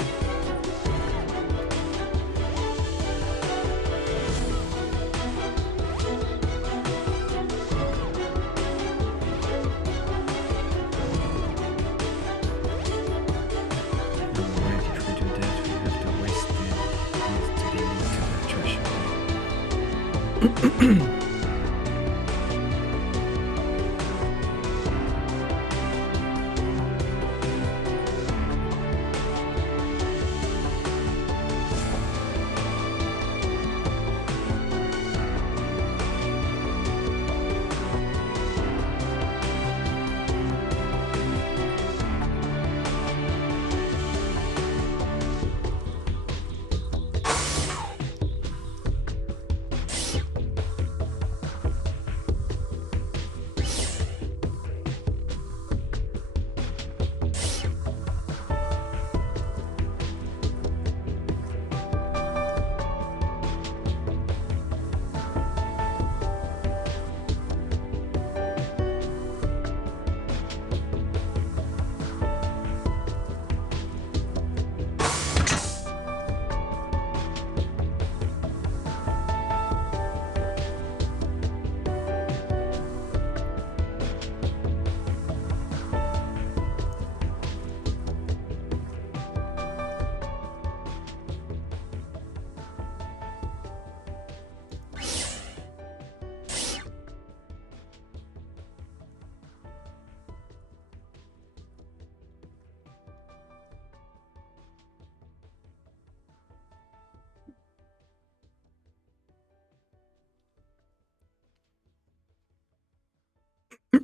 So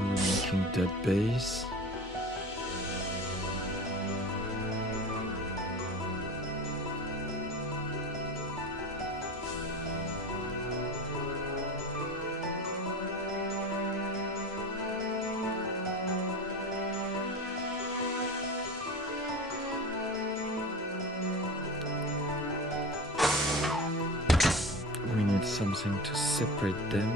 we're making that base. We need something to separate them.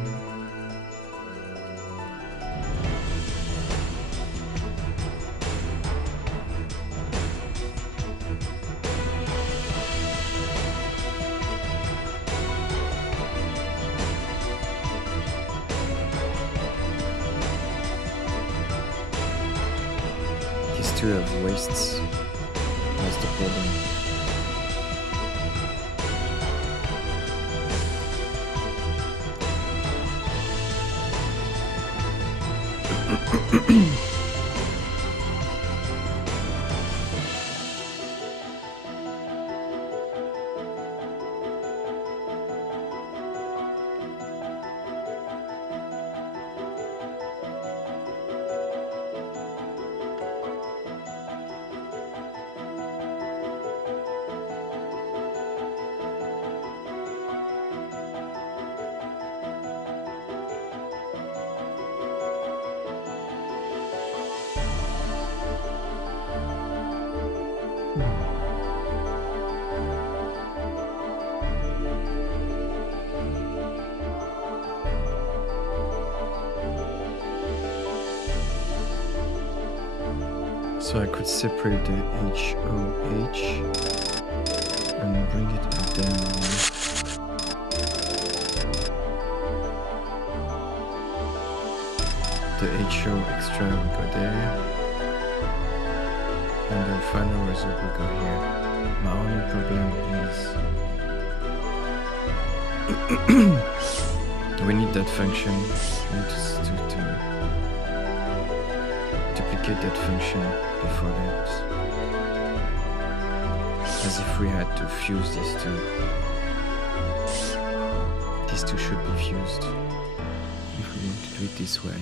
These two have wastes. That's the problem. So I could separate the HOH and bring it and then the HO extra will go there and the final result will go here. My only problem is we need that function. We need to duplicate that function before that, as if we had to fuse these two. These two should be fused if we want to do it this way.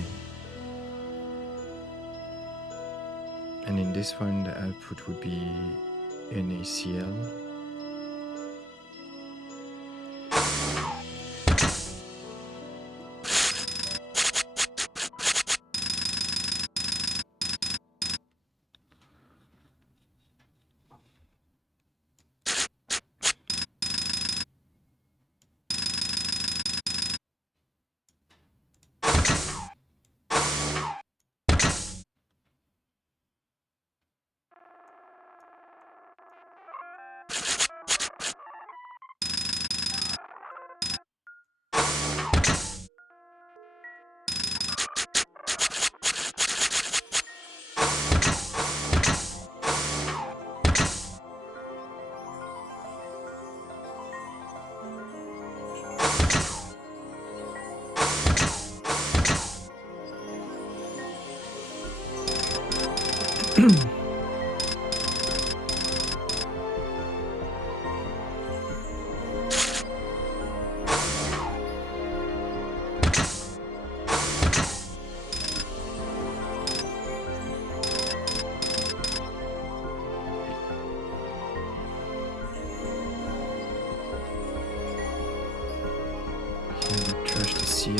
And in this one the output would be NaCl. Trash the CL.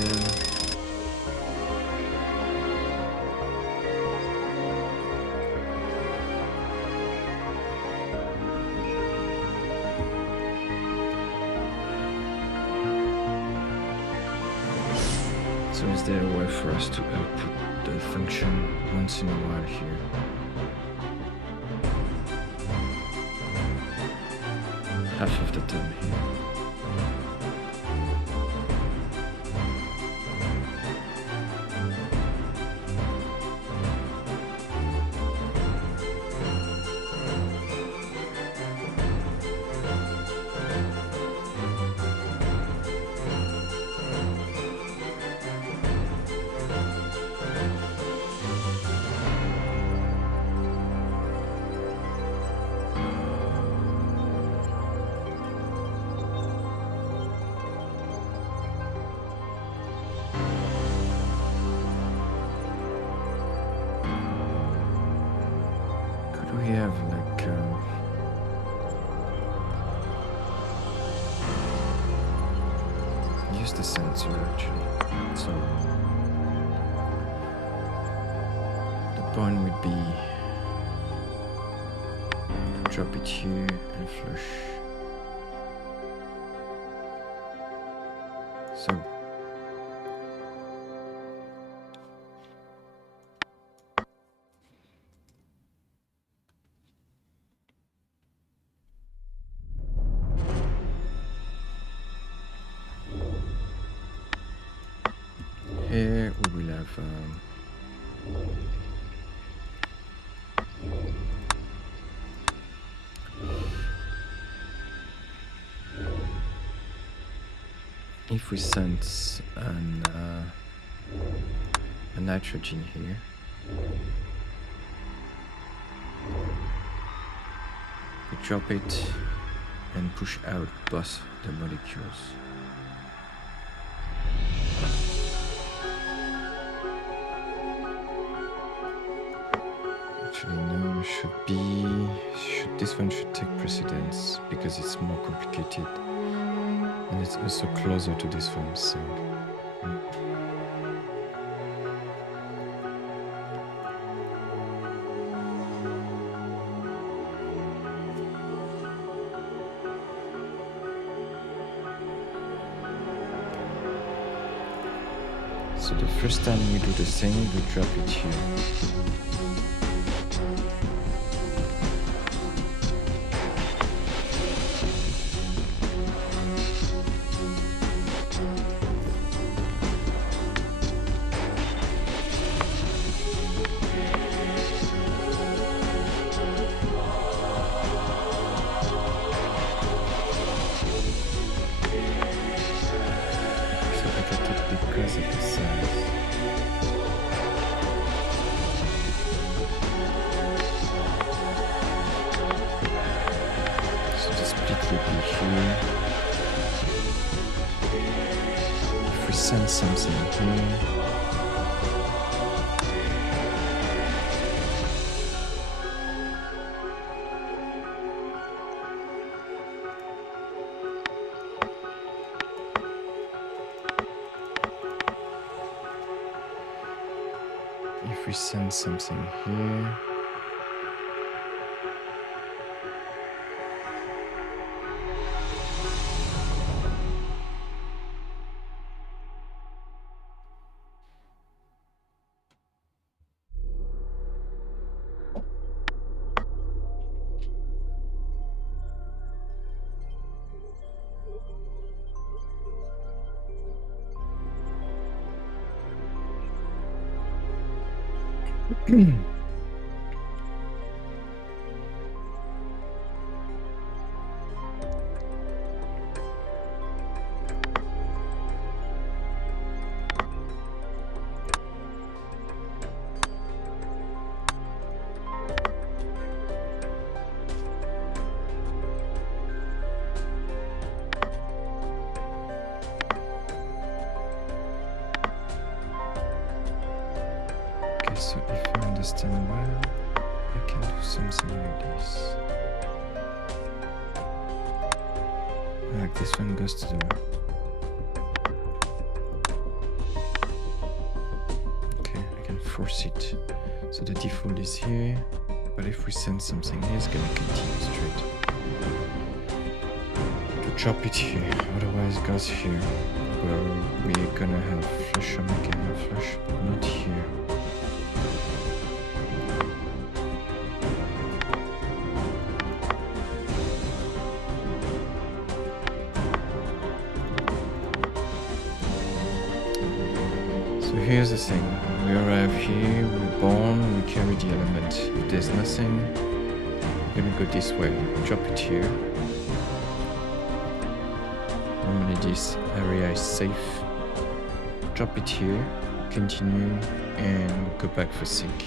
So is there a way for us to output the function once in a while here? Half of the time here. we have like use the sensor actually. So the point would be to drop it here and flush. So here we will have if we sense a nitrogen here, we drop it and push out both the molecules. Actually, no, this one should take precedence because it's more complicated and it's also closer to this one. So so the first time we do the thing, we drop it here. Something here. If we send something here. So if I understand well, I can do something like this. Like this one goes to the... Okay, I can force it. So the default is here, but if we send something here, it's gonna continue straight. To drop it here, otherwise it goes here. Well, we're gonna have flush on the camera flush, but not here. Here's the thing, we arrive here, we're born, we carry the element. If there's nothing, we're gonna go this way, drop it here. Normally this area is safe. Drop it here, continue, and go back for sync.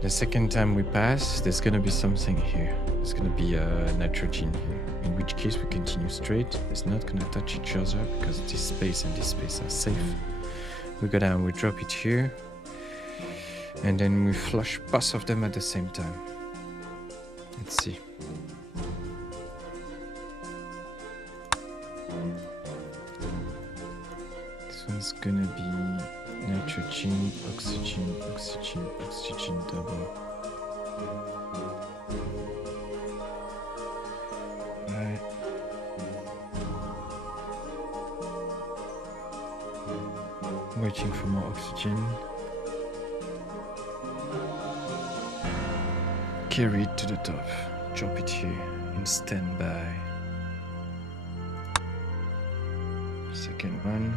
The second time we pass, there's gonna be something here. There's gonna be a nitrogen here. In which case we continue straight. It's not gonna touch each other because this space and this space are safe. We go down, we drop it here. And then we flush both of them at the same time. Let's see. This one's gonna be nitrogen, oxygen, oxygen, oxygen double. Right. Waiting for more oxygen. Carry it to the top. Drop it here in standby. Second one.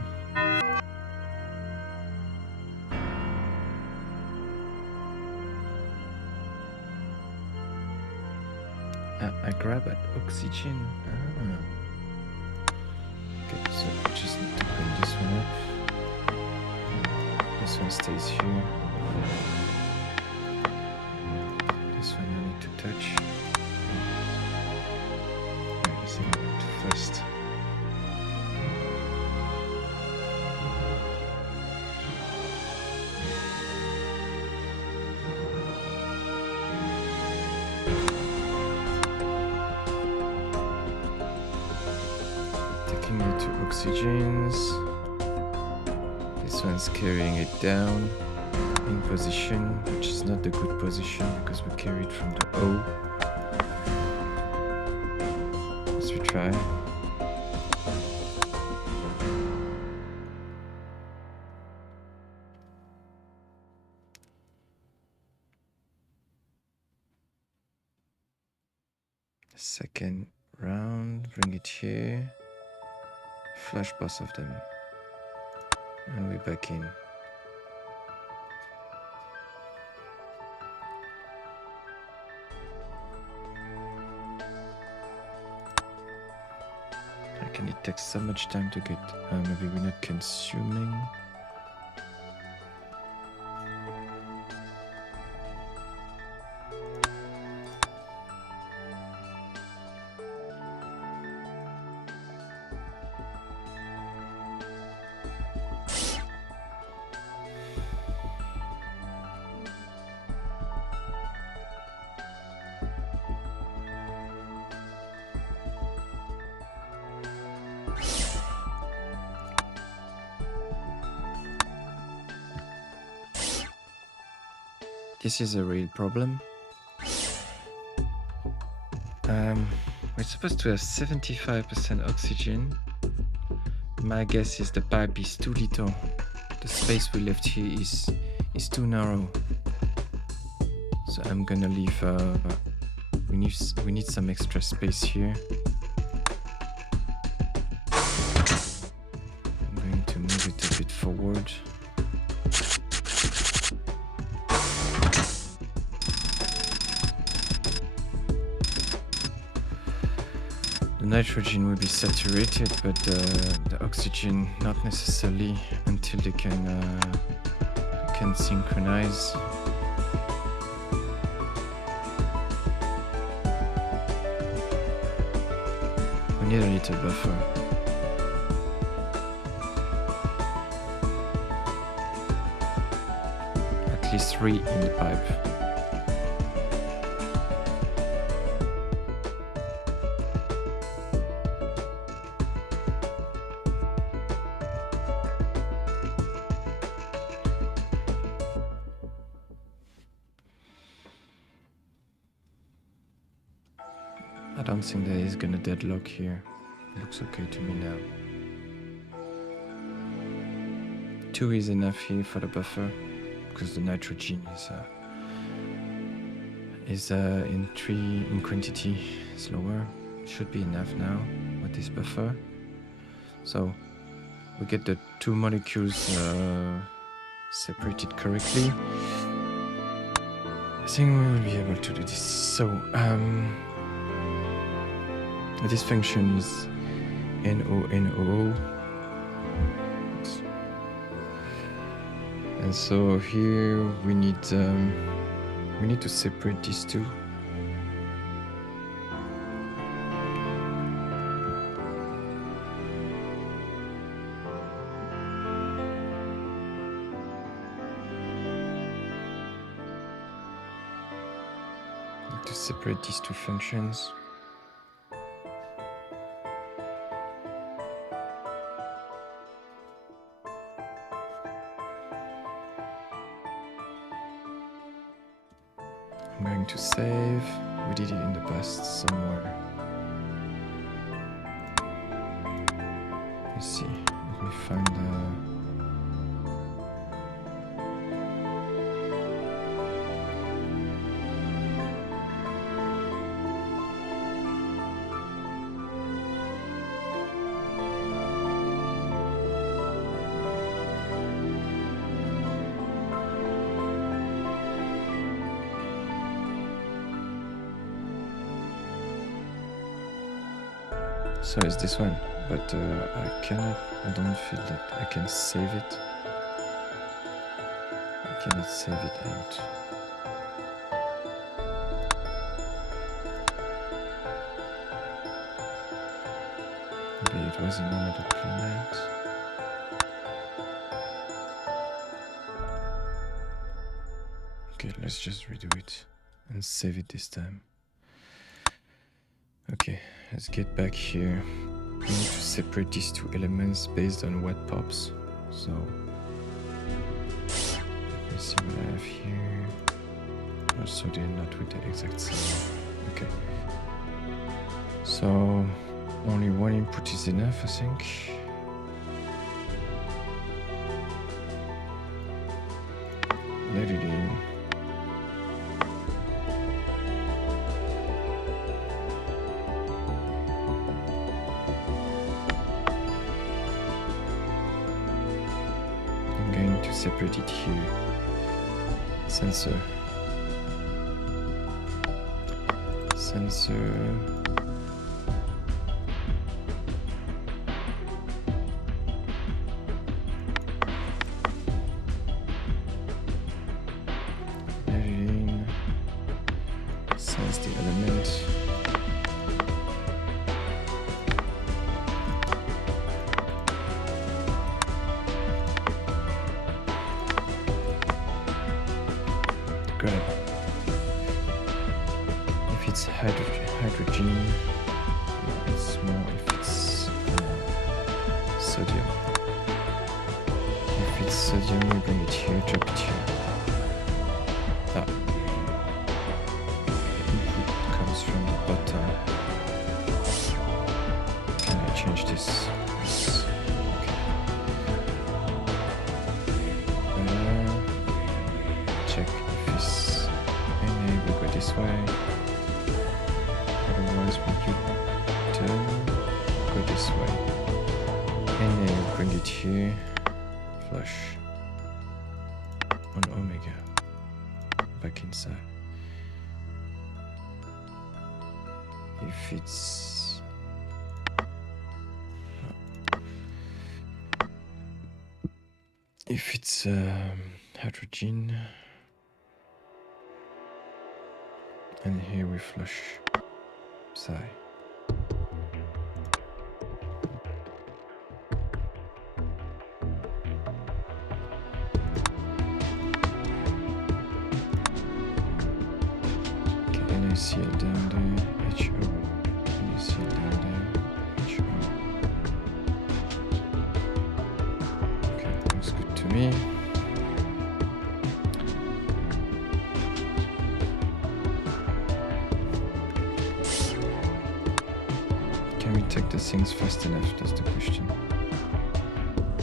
I grab at oxygen. Okay, so I just need to bring this one up. This one stays here. This one I need to touch. Everything I want to first. Taking the two oxygens. This one's carrying it down in position, which is not the good position because we carry it from the O. Let's retry. Second round, bring it here. Flush both of them. And we're back in. Can it take so much time to get? Maybe we're not consuming. This is a real problem. We're supposed to have 75% oxygen. My guess is the pipe is too little. The space we left here is too narrow. So I'm gonna leave. We need some extra space here. I'm going to move it a bit forward. The nitrogen will be saturated, but the oxygen not necessarily until they can synchronize. We need a little buffer. At least 3 in the pipe. I don't think that is gonna deadlock here. It looks okay to me now. 2 is enough here for the buffer because the nitrogen is in quantity is lower. Should be enough now with this buffer. So we get the 2 molecules separated correctly. I think we will be able to do this. So this function is NO. And so here we need to separate these two. separate these two functions. I'm going to save. We did it in the past somewhere. Let's see. Let me find the... So it's this one, but I don't feel that I can save it. I cannot save it out. Maybe it was in another planet. Okay, let's just redo it and save it this time. Okay, let's get back here. We need to separate these two elements based on what pops. So, let's see what I have here. Also, they're not with the exact same. Okay. So, only one input is enough, I think. Let it in. Separate it here. Sensor. Let it in. Sense the element. Good. If it's hydrogen, it's more. If it's sodium. If it's sodium, we bring it here, drop it here. Ah. The input comes from the bottom. Can I change this? Yes. Okay. Check. We go this way, otherwise we could go this way, and then bring it here, flush on omega, back inside. If it's hydrogen, and here we flush psi. Okay, NaCl down there, HO. NaCl down there, HO. Okay, looks good to me. Can we take the things fast enough? That's the question.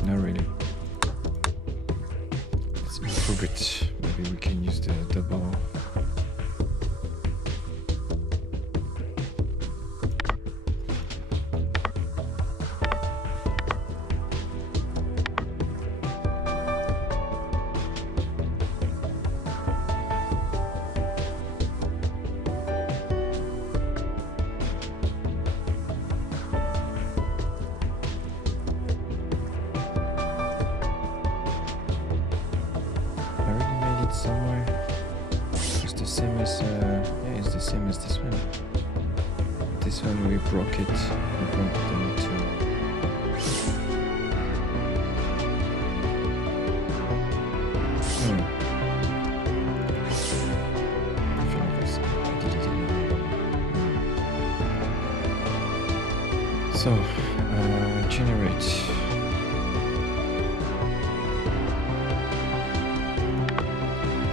Not really. Let's improve it. Maybe we can use the double. Somewhere it's the same as yeah, it's the same as this one. This one we broke it. We broke them too. I feel like I did it in So, generate.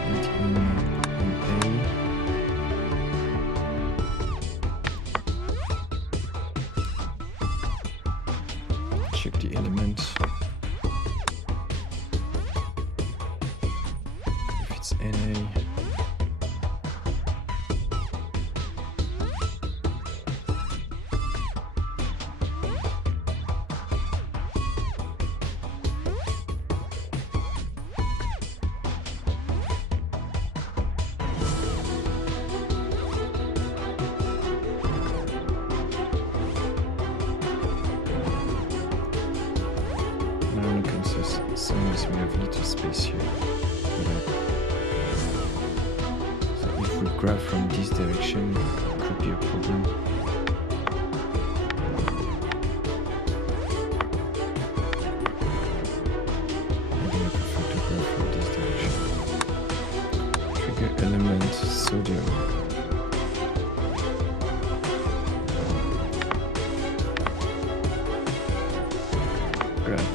And in A, check the element. If it's NA. As we have little space here. So if we grab from this direction, it could be a problem. Maybe I prefer to grab from this direction. Trigger element sodium. Grab.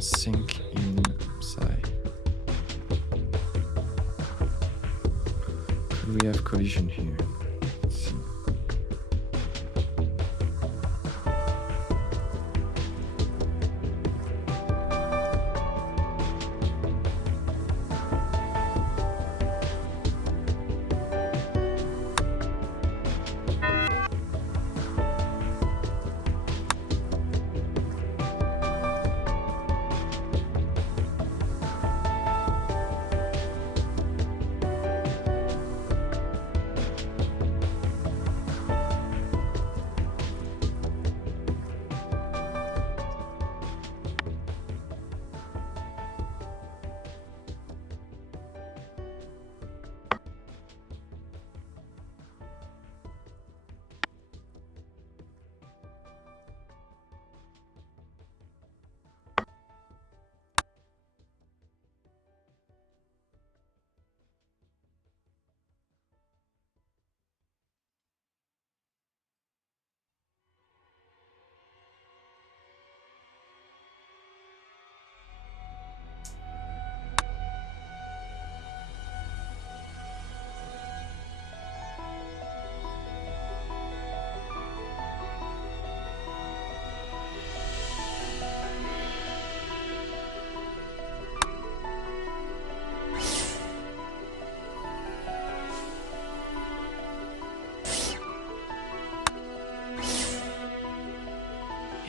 Sync in psi. Could we have collision here? Let's see.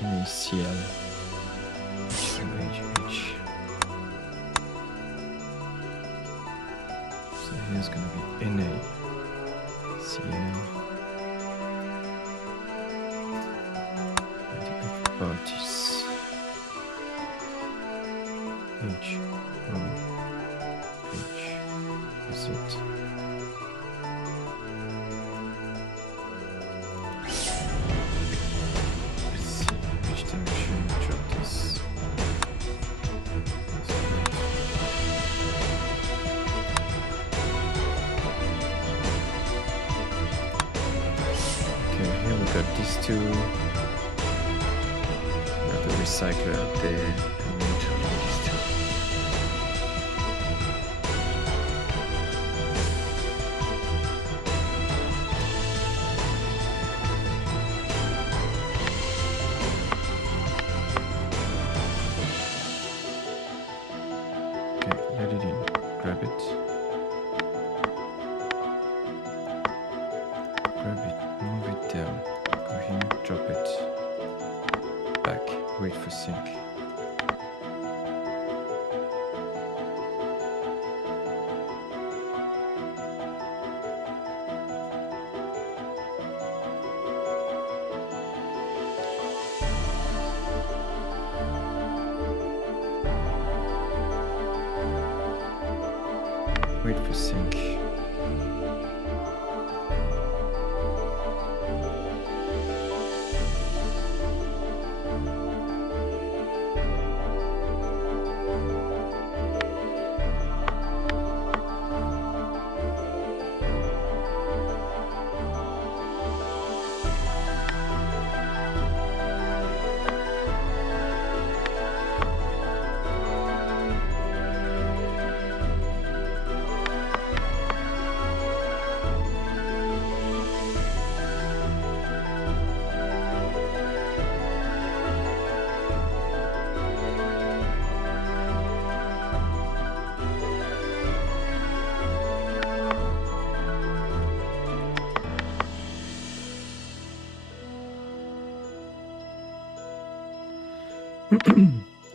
NaCl. HMH. So here's going to be NaCl. And the upper part is HOH. Is it? These two, we have the recycler up there, and we need to link these two. Okay, let it in, grab it. Grab it, move it down. Go here, drop it. sync. Wait for sync.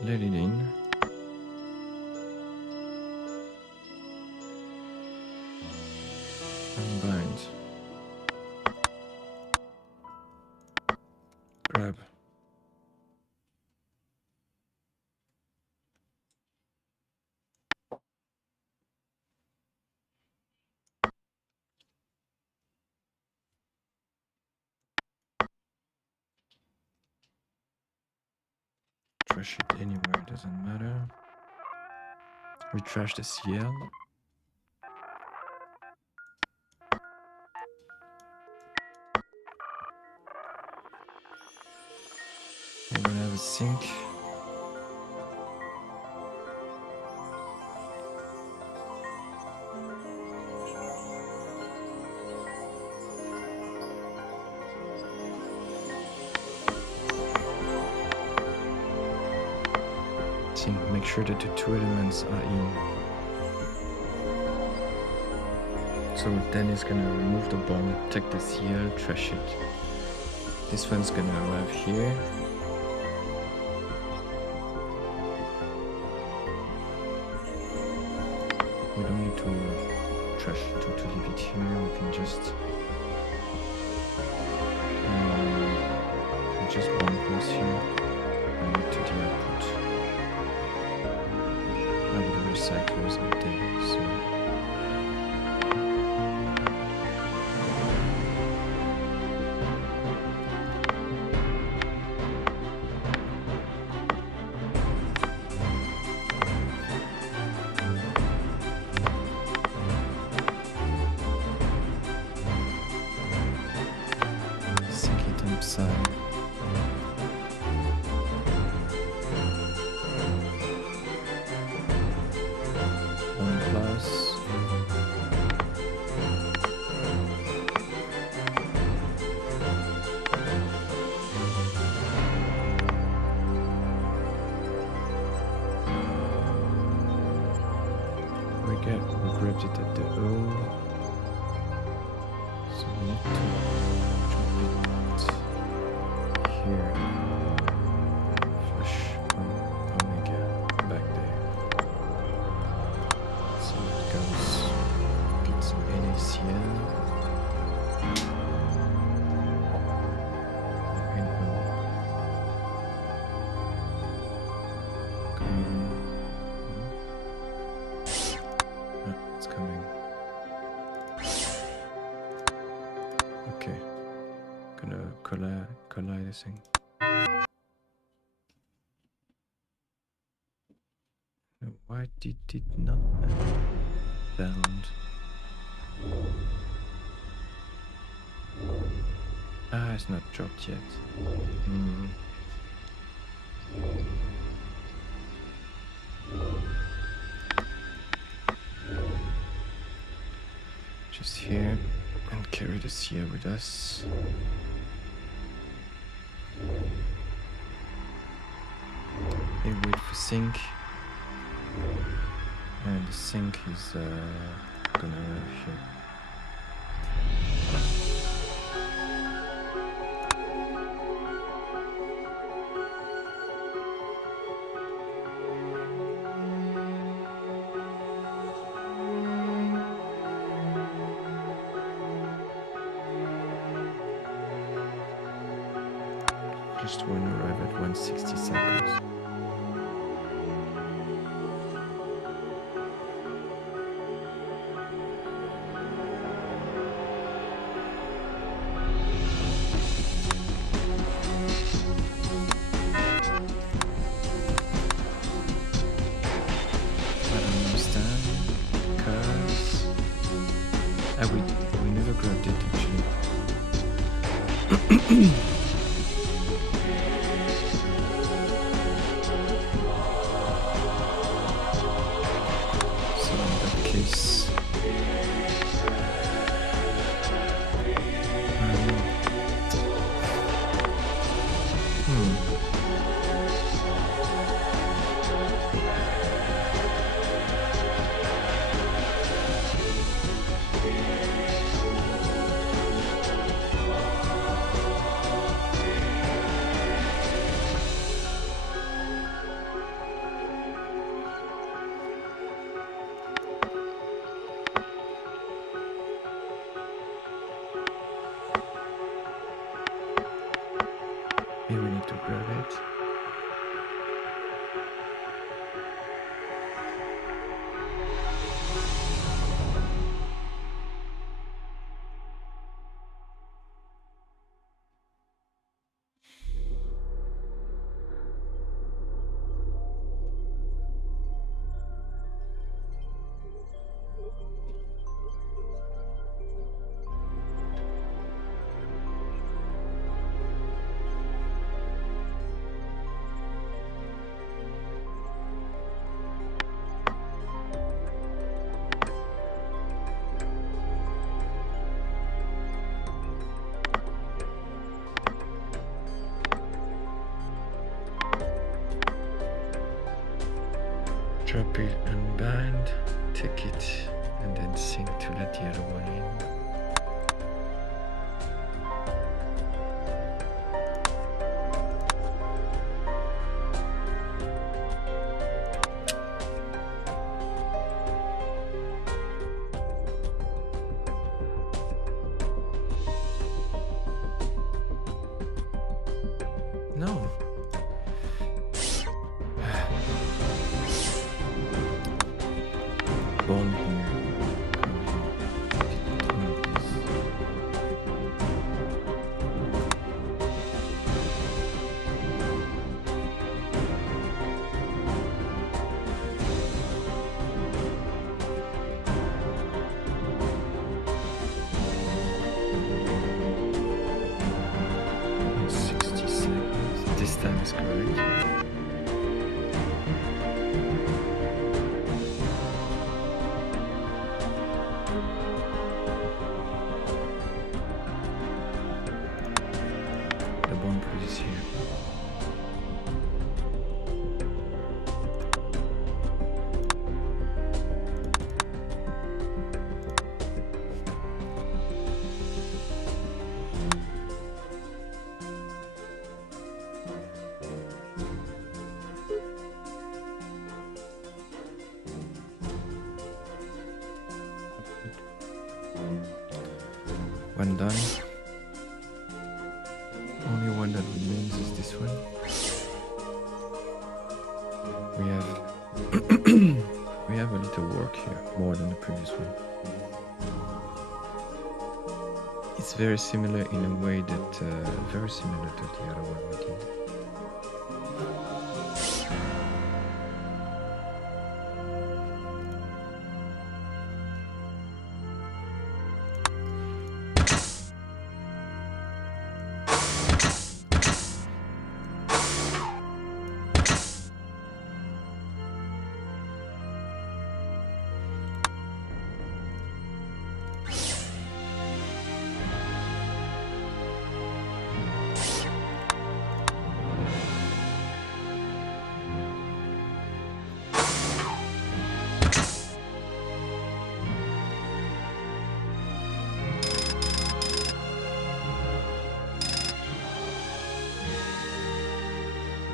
Let it in. Unbind. Grab. Trash it anywhere, doesn't matter. We trash the CL. We're gonna have a sync. Make sure that the two elements are in. So then it's gonna remove the bomb, take the CL, trash it. This one's gonna arrive here. We don't need to trash to leave it here. We can just one plus here and it to the output. The recyclers are there, so sync it upside. We grabbed it at the O, so we need to drop it here. Flash Omega back there. So it goes, get some NaCl. Collide this thing. Why did it not bound? Ah, it's not dropped yet. Just here and carry the CL with us. They wait for sync, and the sync is gonna arrive here. first one arrive at 160 cycles. We never grabbed it actually. So in that case, here we need to grab it. Drop it and bind, take it, and then sync to let the other one in. No. Bond here. This time is correct. The bond is here. One done. Only one that remains is this one. We have a little work here, more than the previous one. It's very similar in a way that very similar to the other one we did.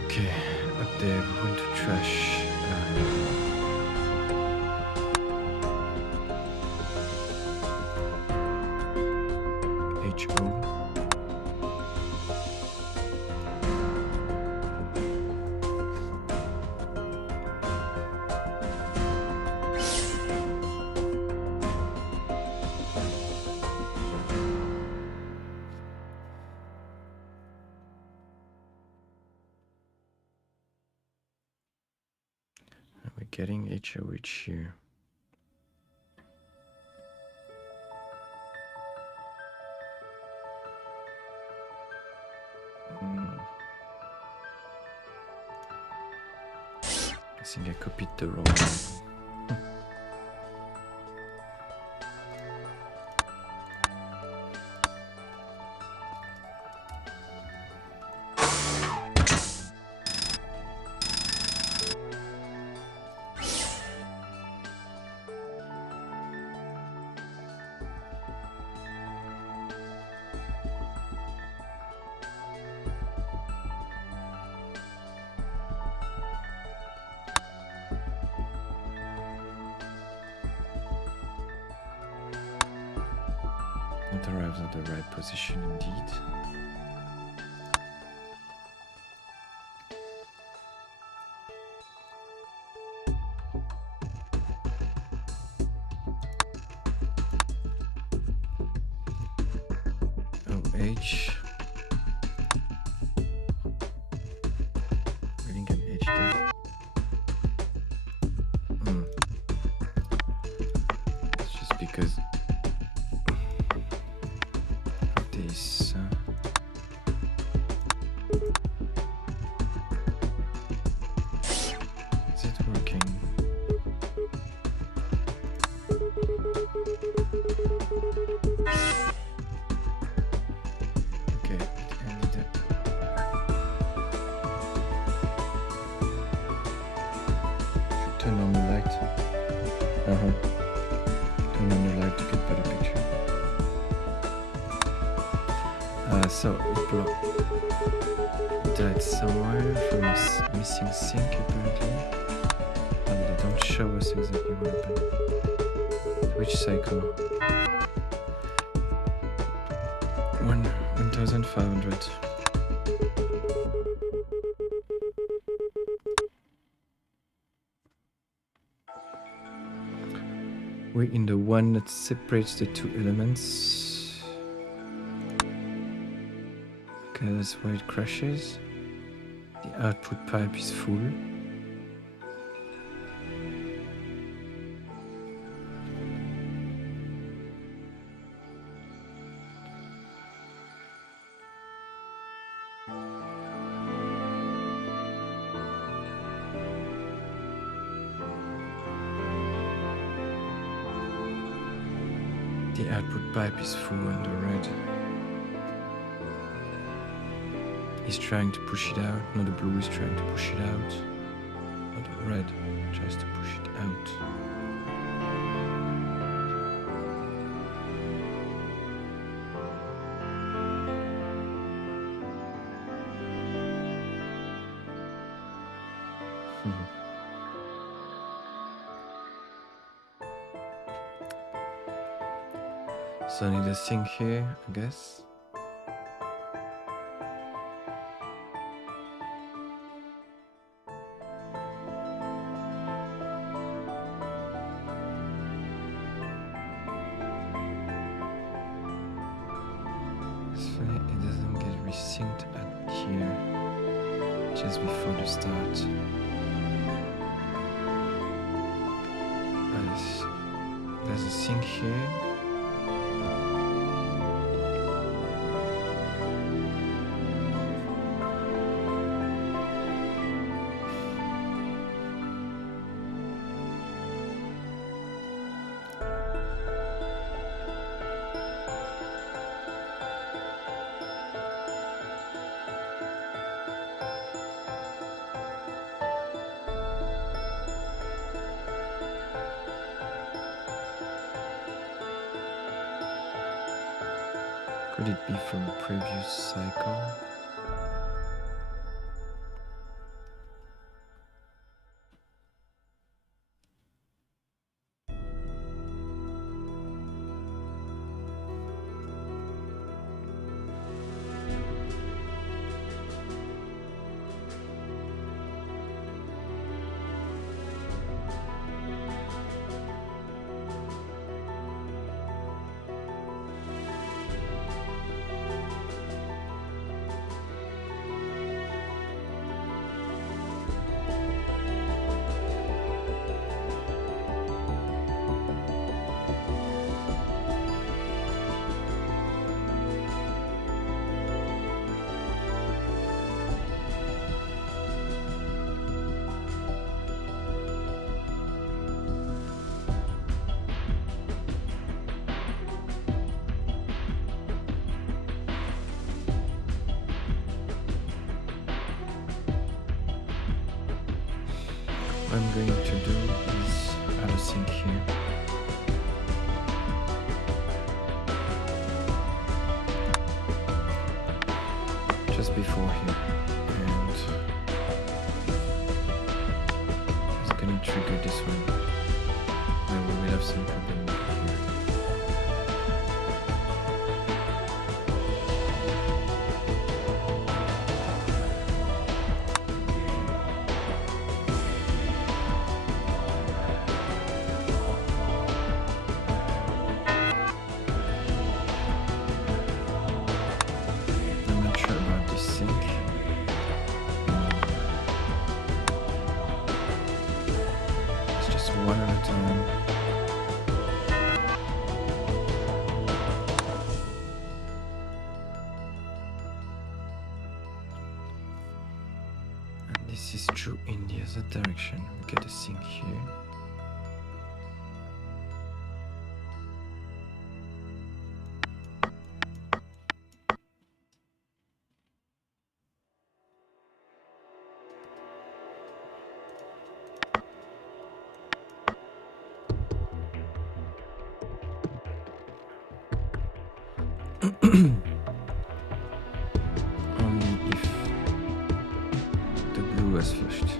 Okay, up there we're going to trash HO. getting HOH here? I think I copied the wrong one. It arrives at the right position indeed. OH. Reading an H there. It's just because this is it working? Okay, it ended up. Should turn on the light. Turn on the light to get better picture. So it died somewhere from this missing sync apparently. But they don't show us exactly what happened. Which cycle? 1500. We're in the one that separates the two elements. Okay, that's where it crashes. The output pipe is full. The output pipe is full and the red is trying to push it out. No, the blue is trying to push it out. Or the red tries to push it out. So I need a sync here, I guess. It's funny, it doesn't get resynced at here, just before the start. There's a sync here. Could it be from a previous cycle? I'm going to do is add a sync here. Just before here, and it's gonna trigger this one. Now we will have some problem here. One at a time. And this is true in the other direction. We get a sync here. Only if the blue has flashed.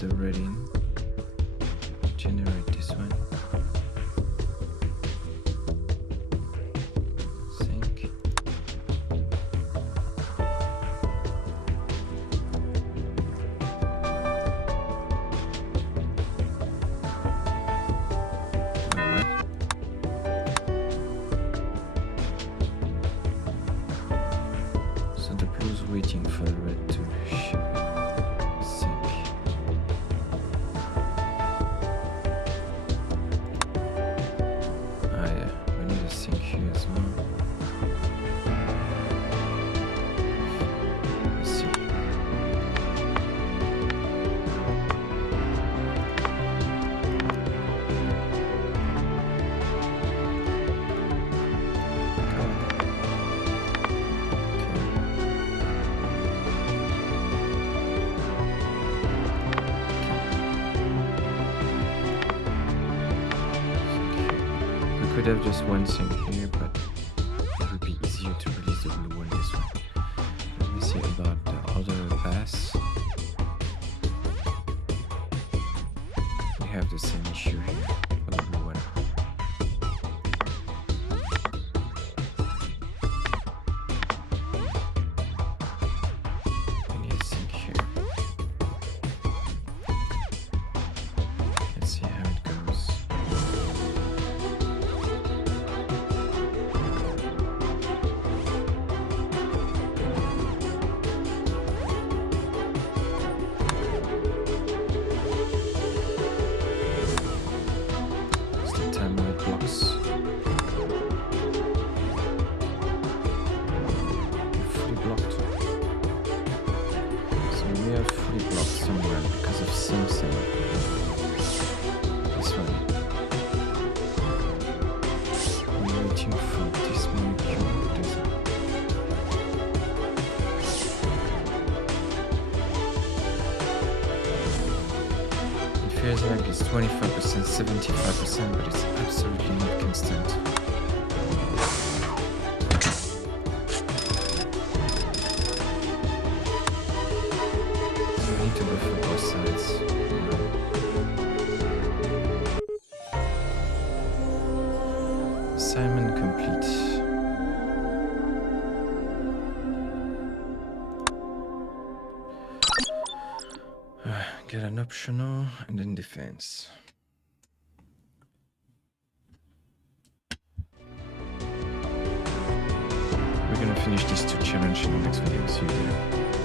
The red in, generate this one, sync, so the blue's waiting for the red to ship. Could have just one sync here, but it would be easier to release the blue one this way. Let me see about the other pass. We have the same issue here for the blue one. I need a sync here. Let's see how it goes. Something. This one. I'm waiting for this molecule. It feels like it's 25%, 75%, but it's absolutely not constant. Assignment complete. Get an optional and then defense. We're gonna finish these two challenges in the next video. See you there.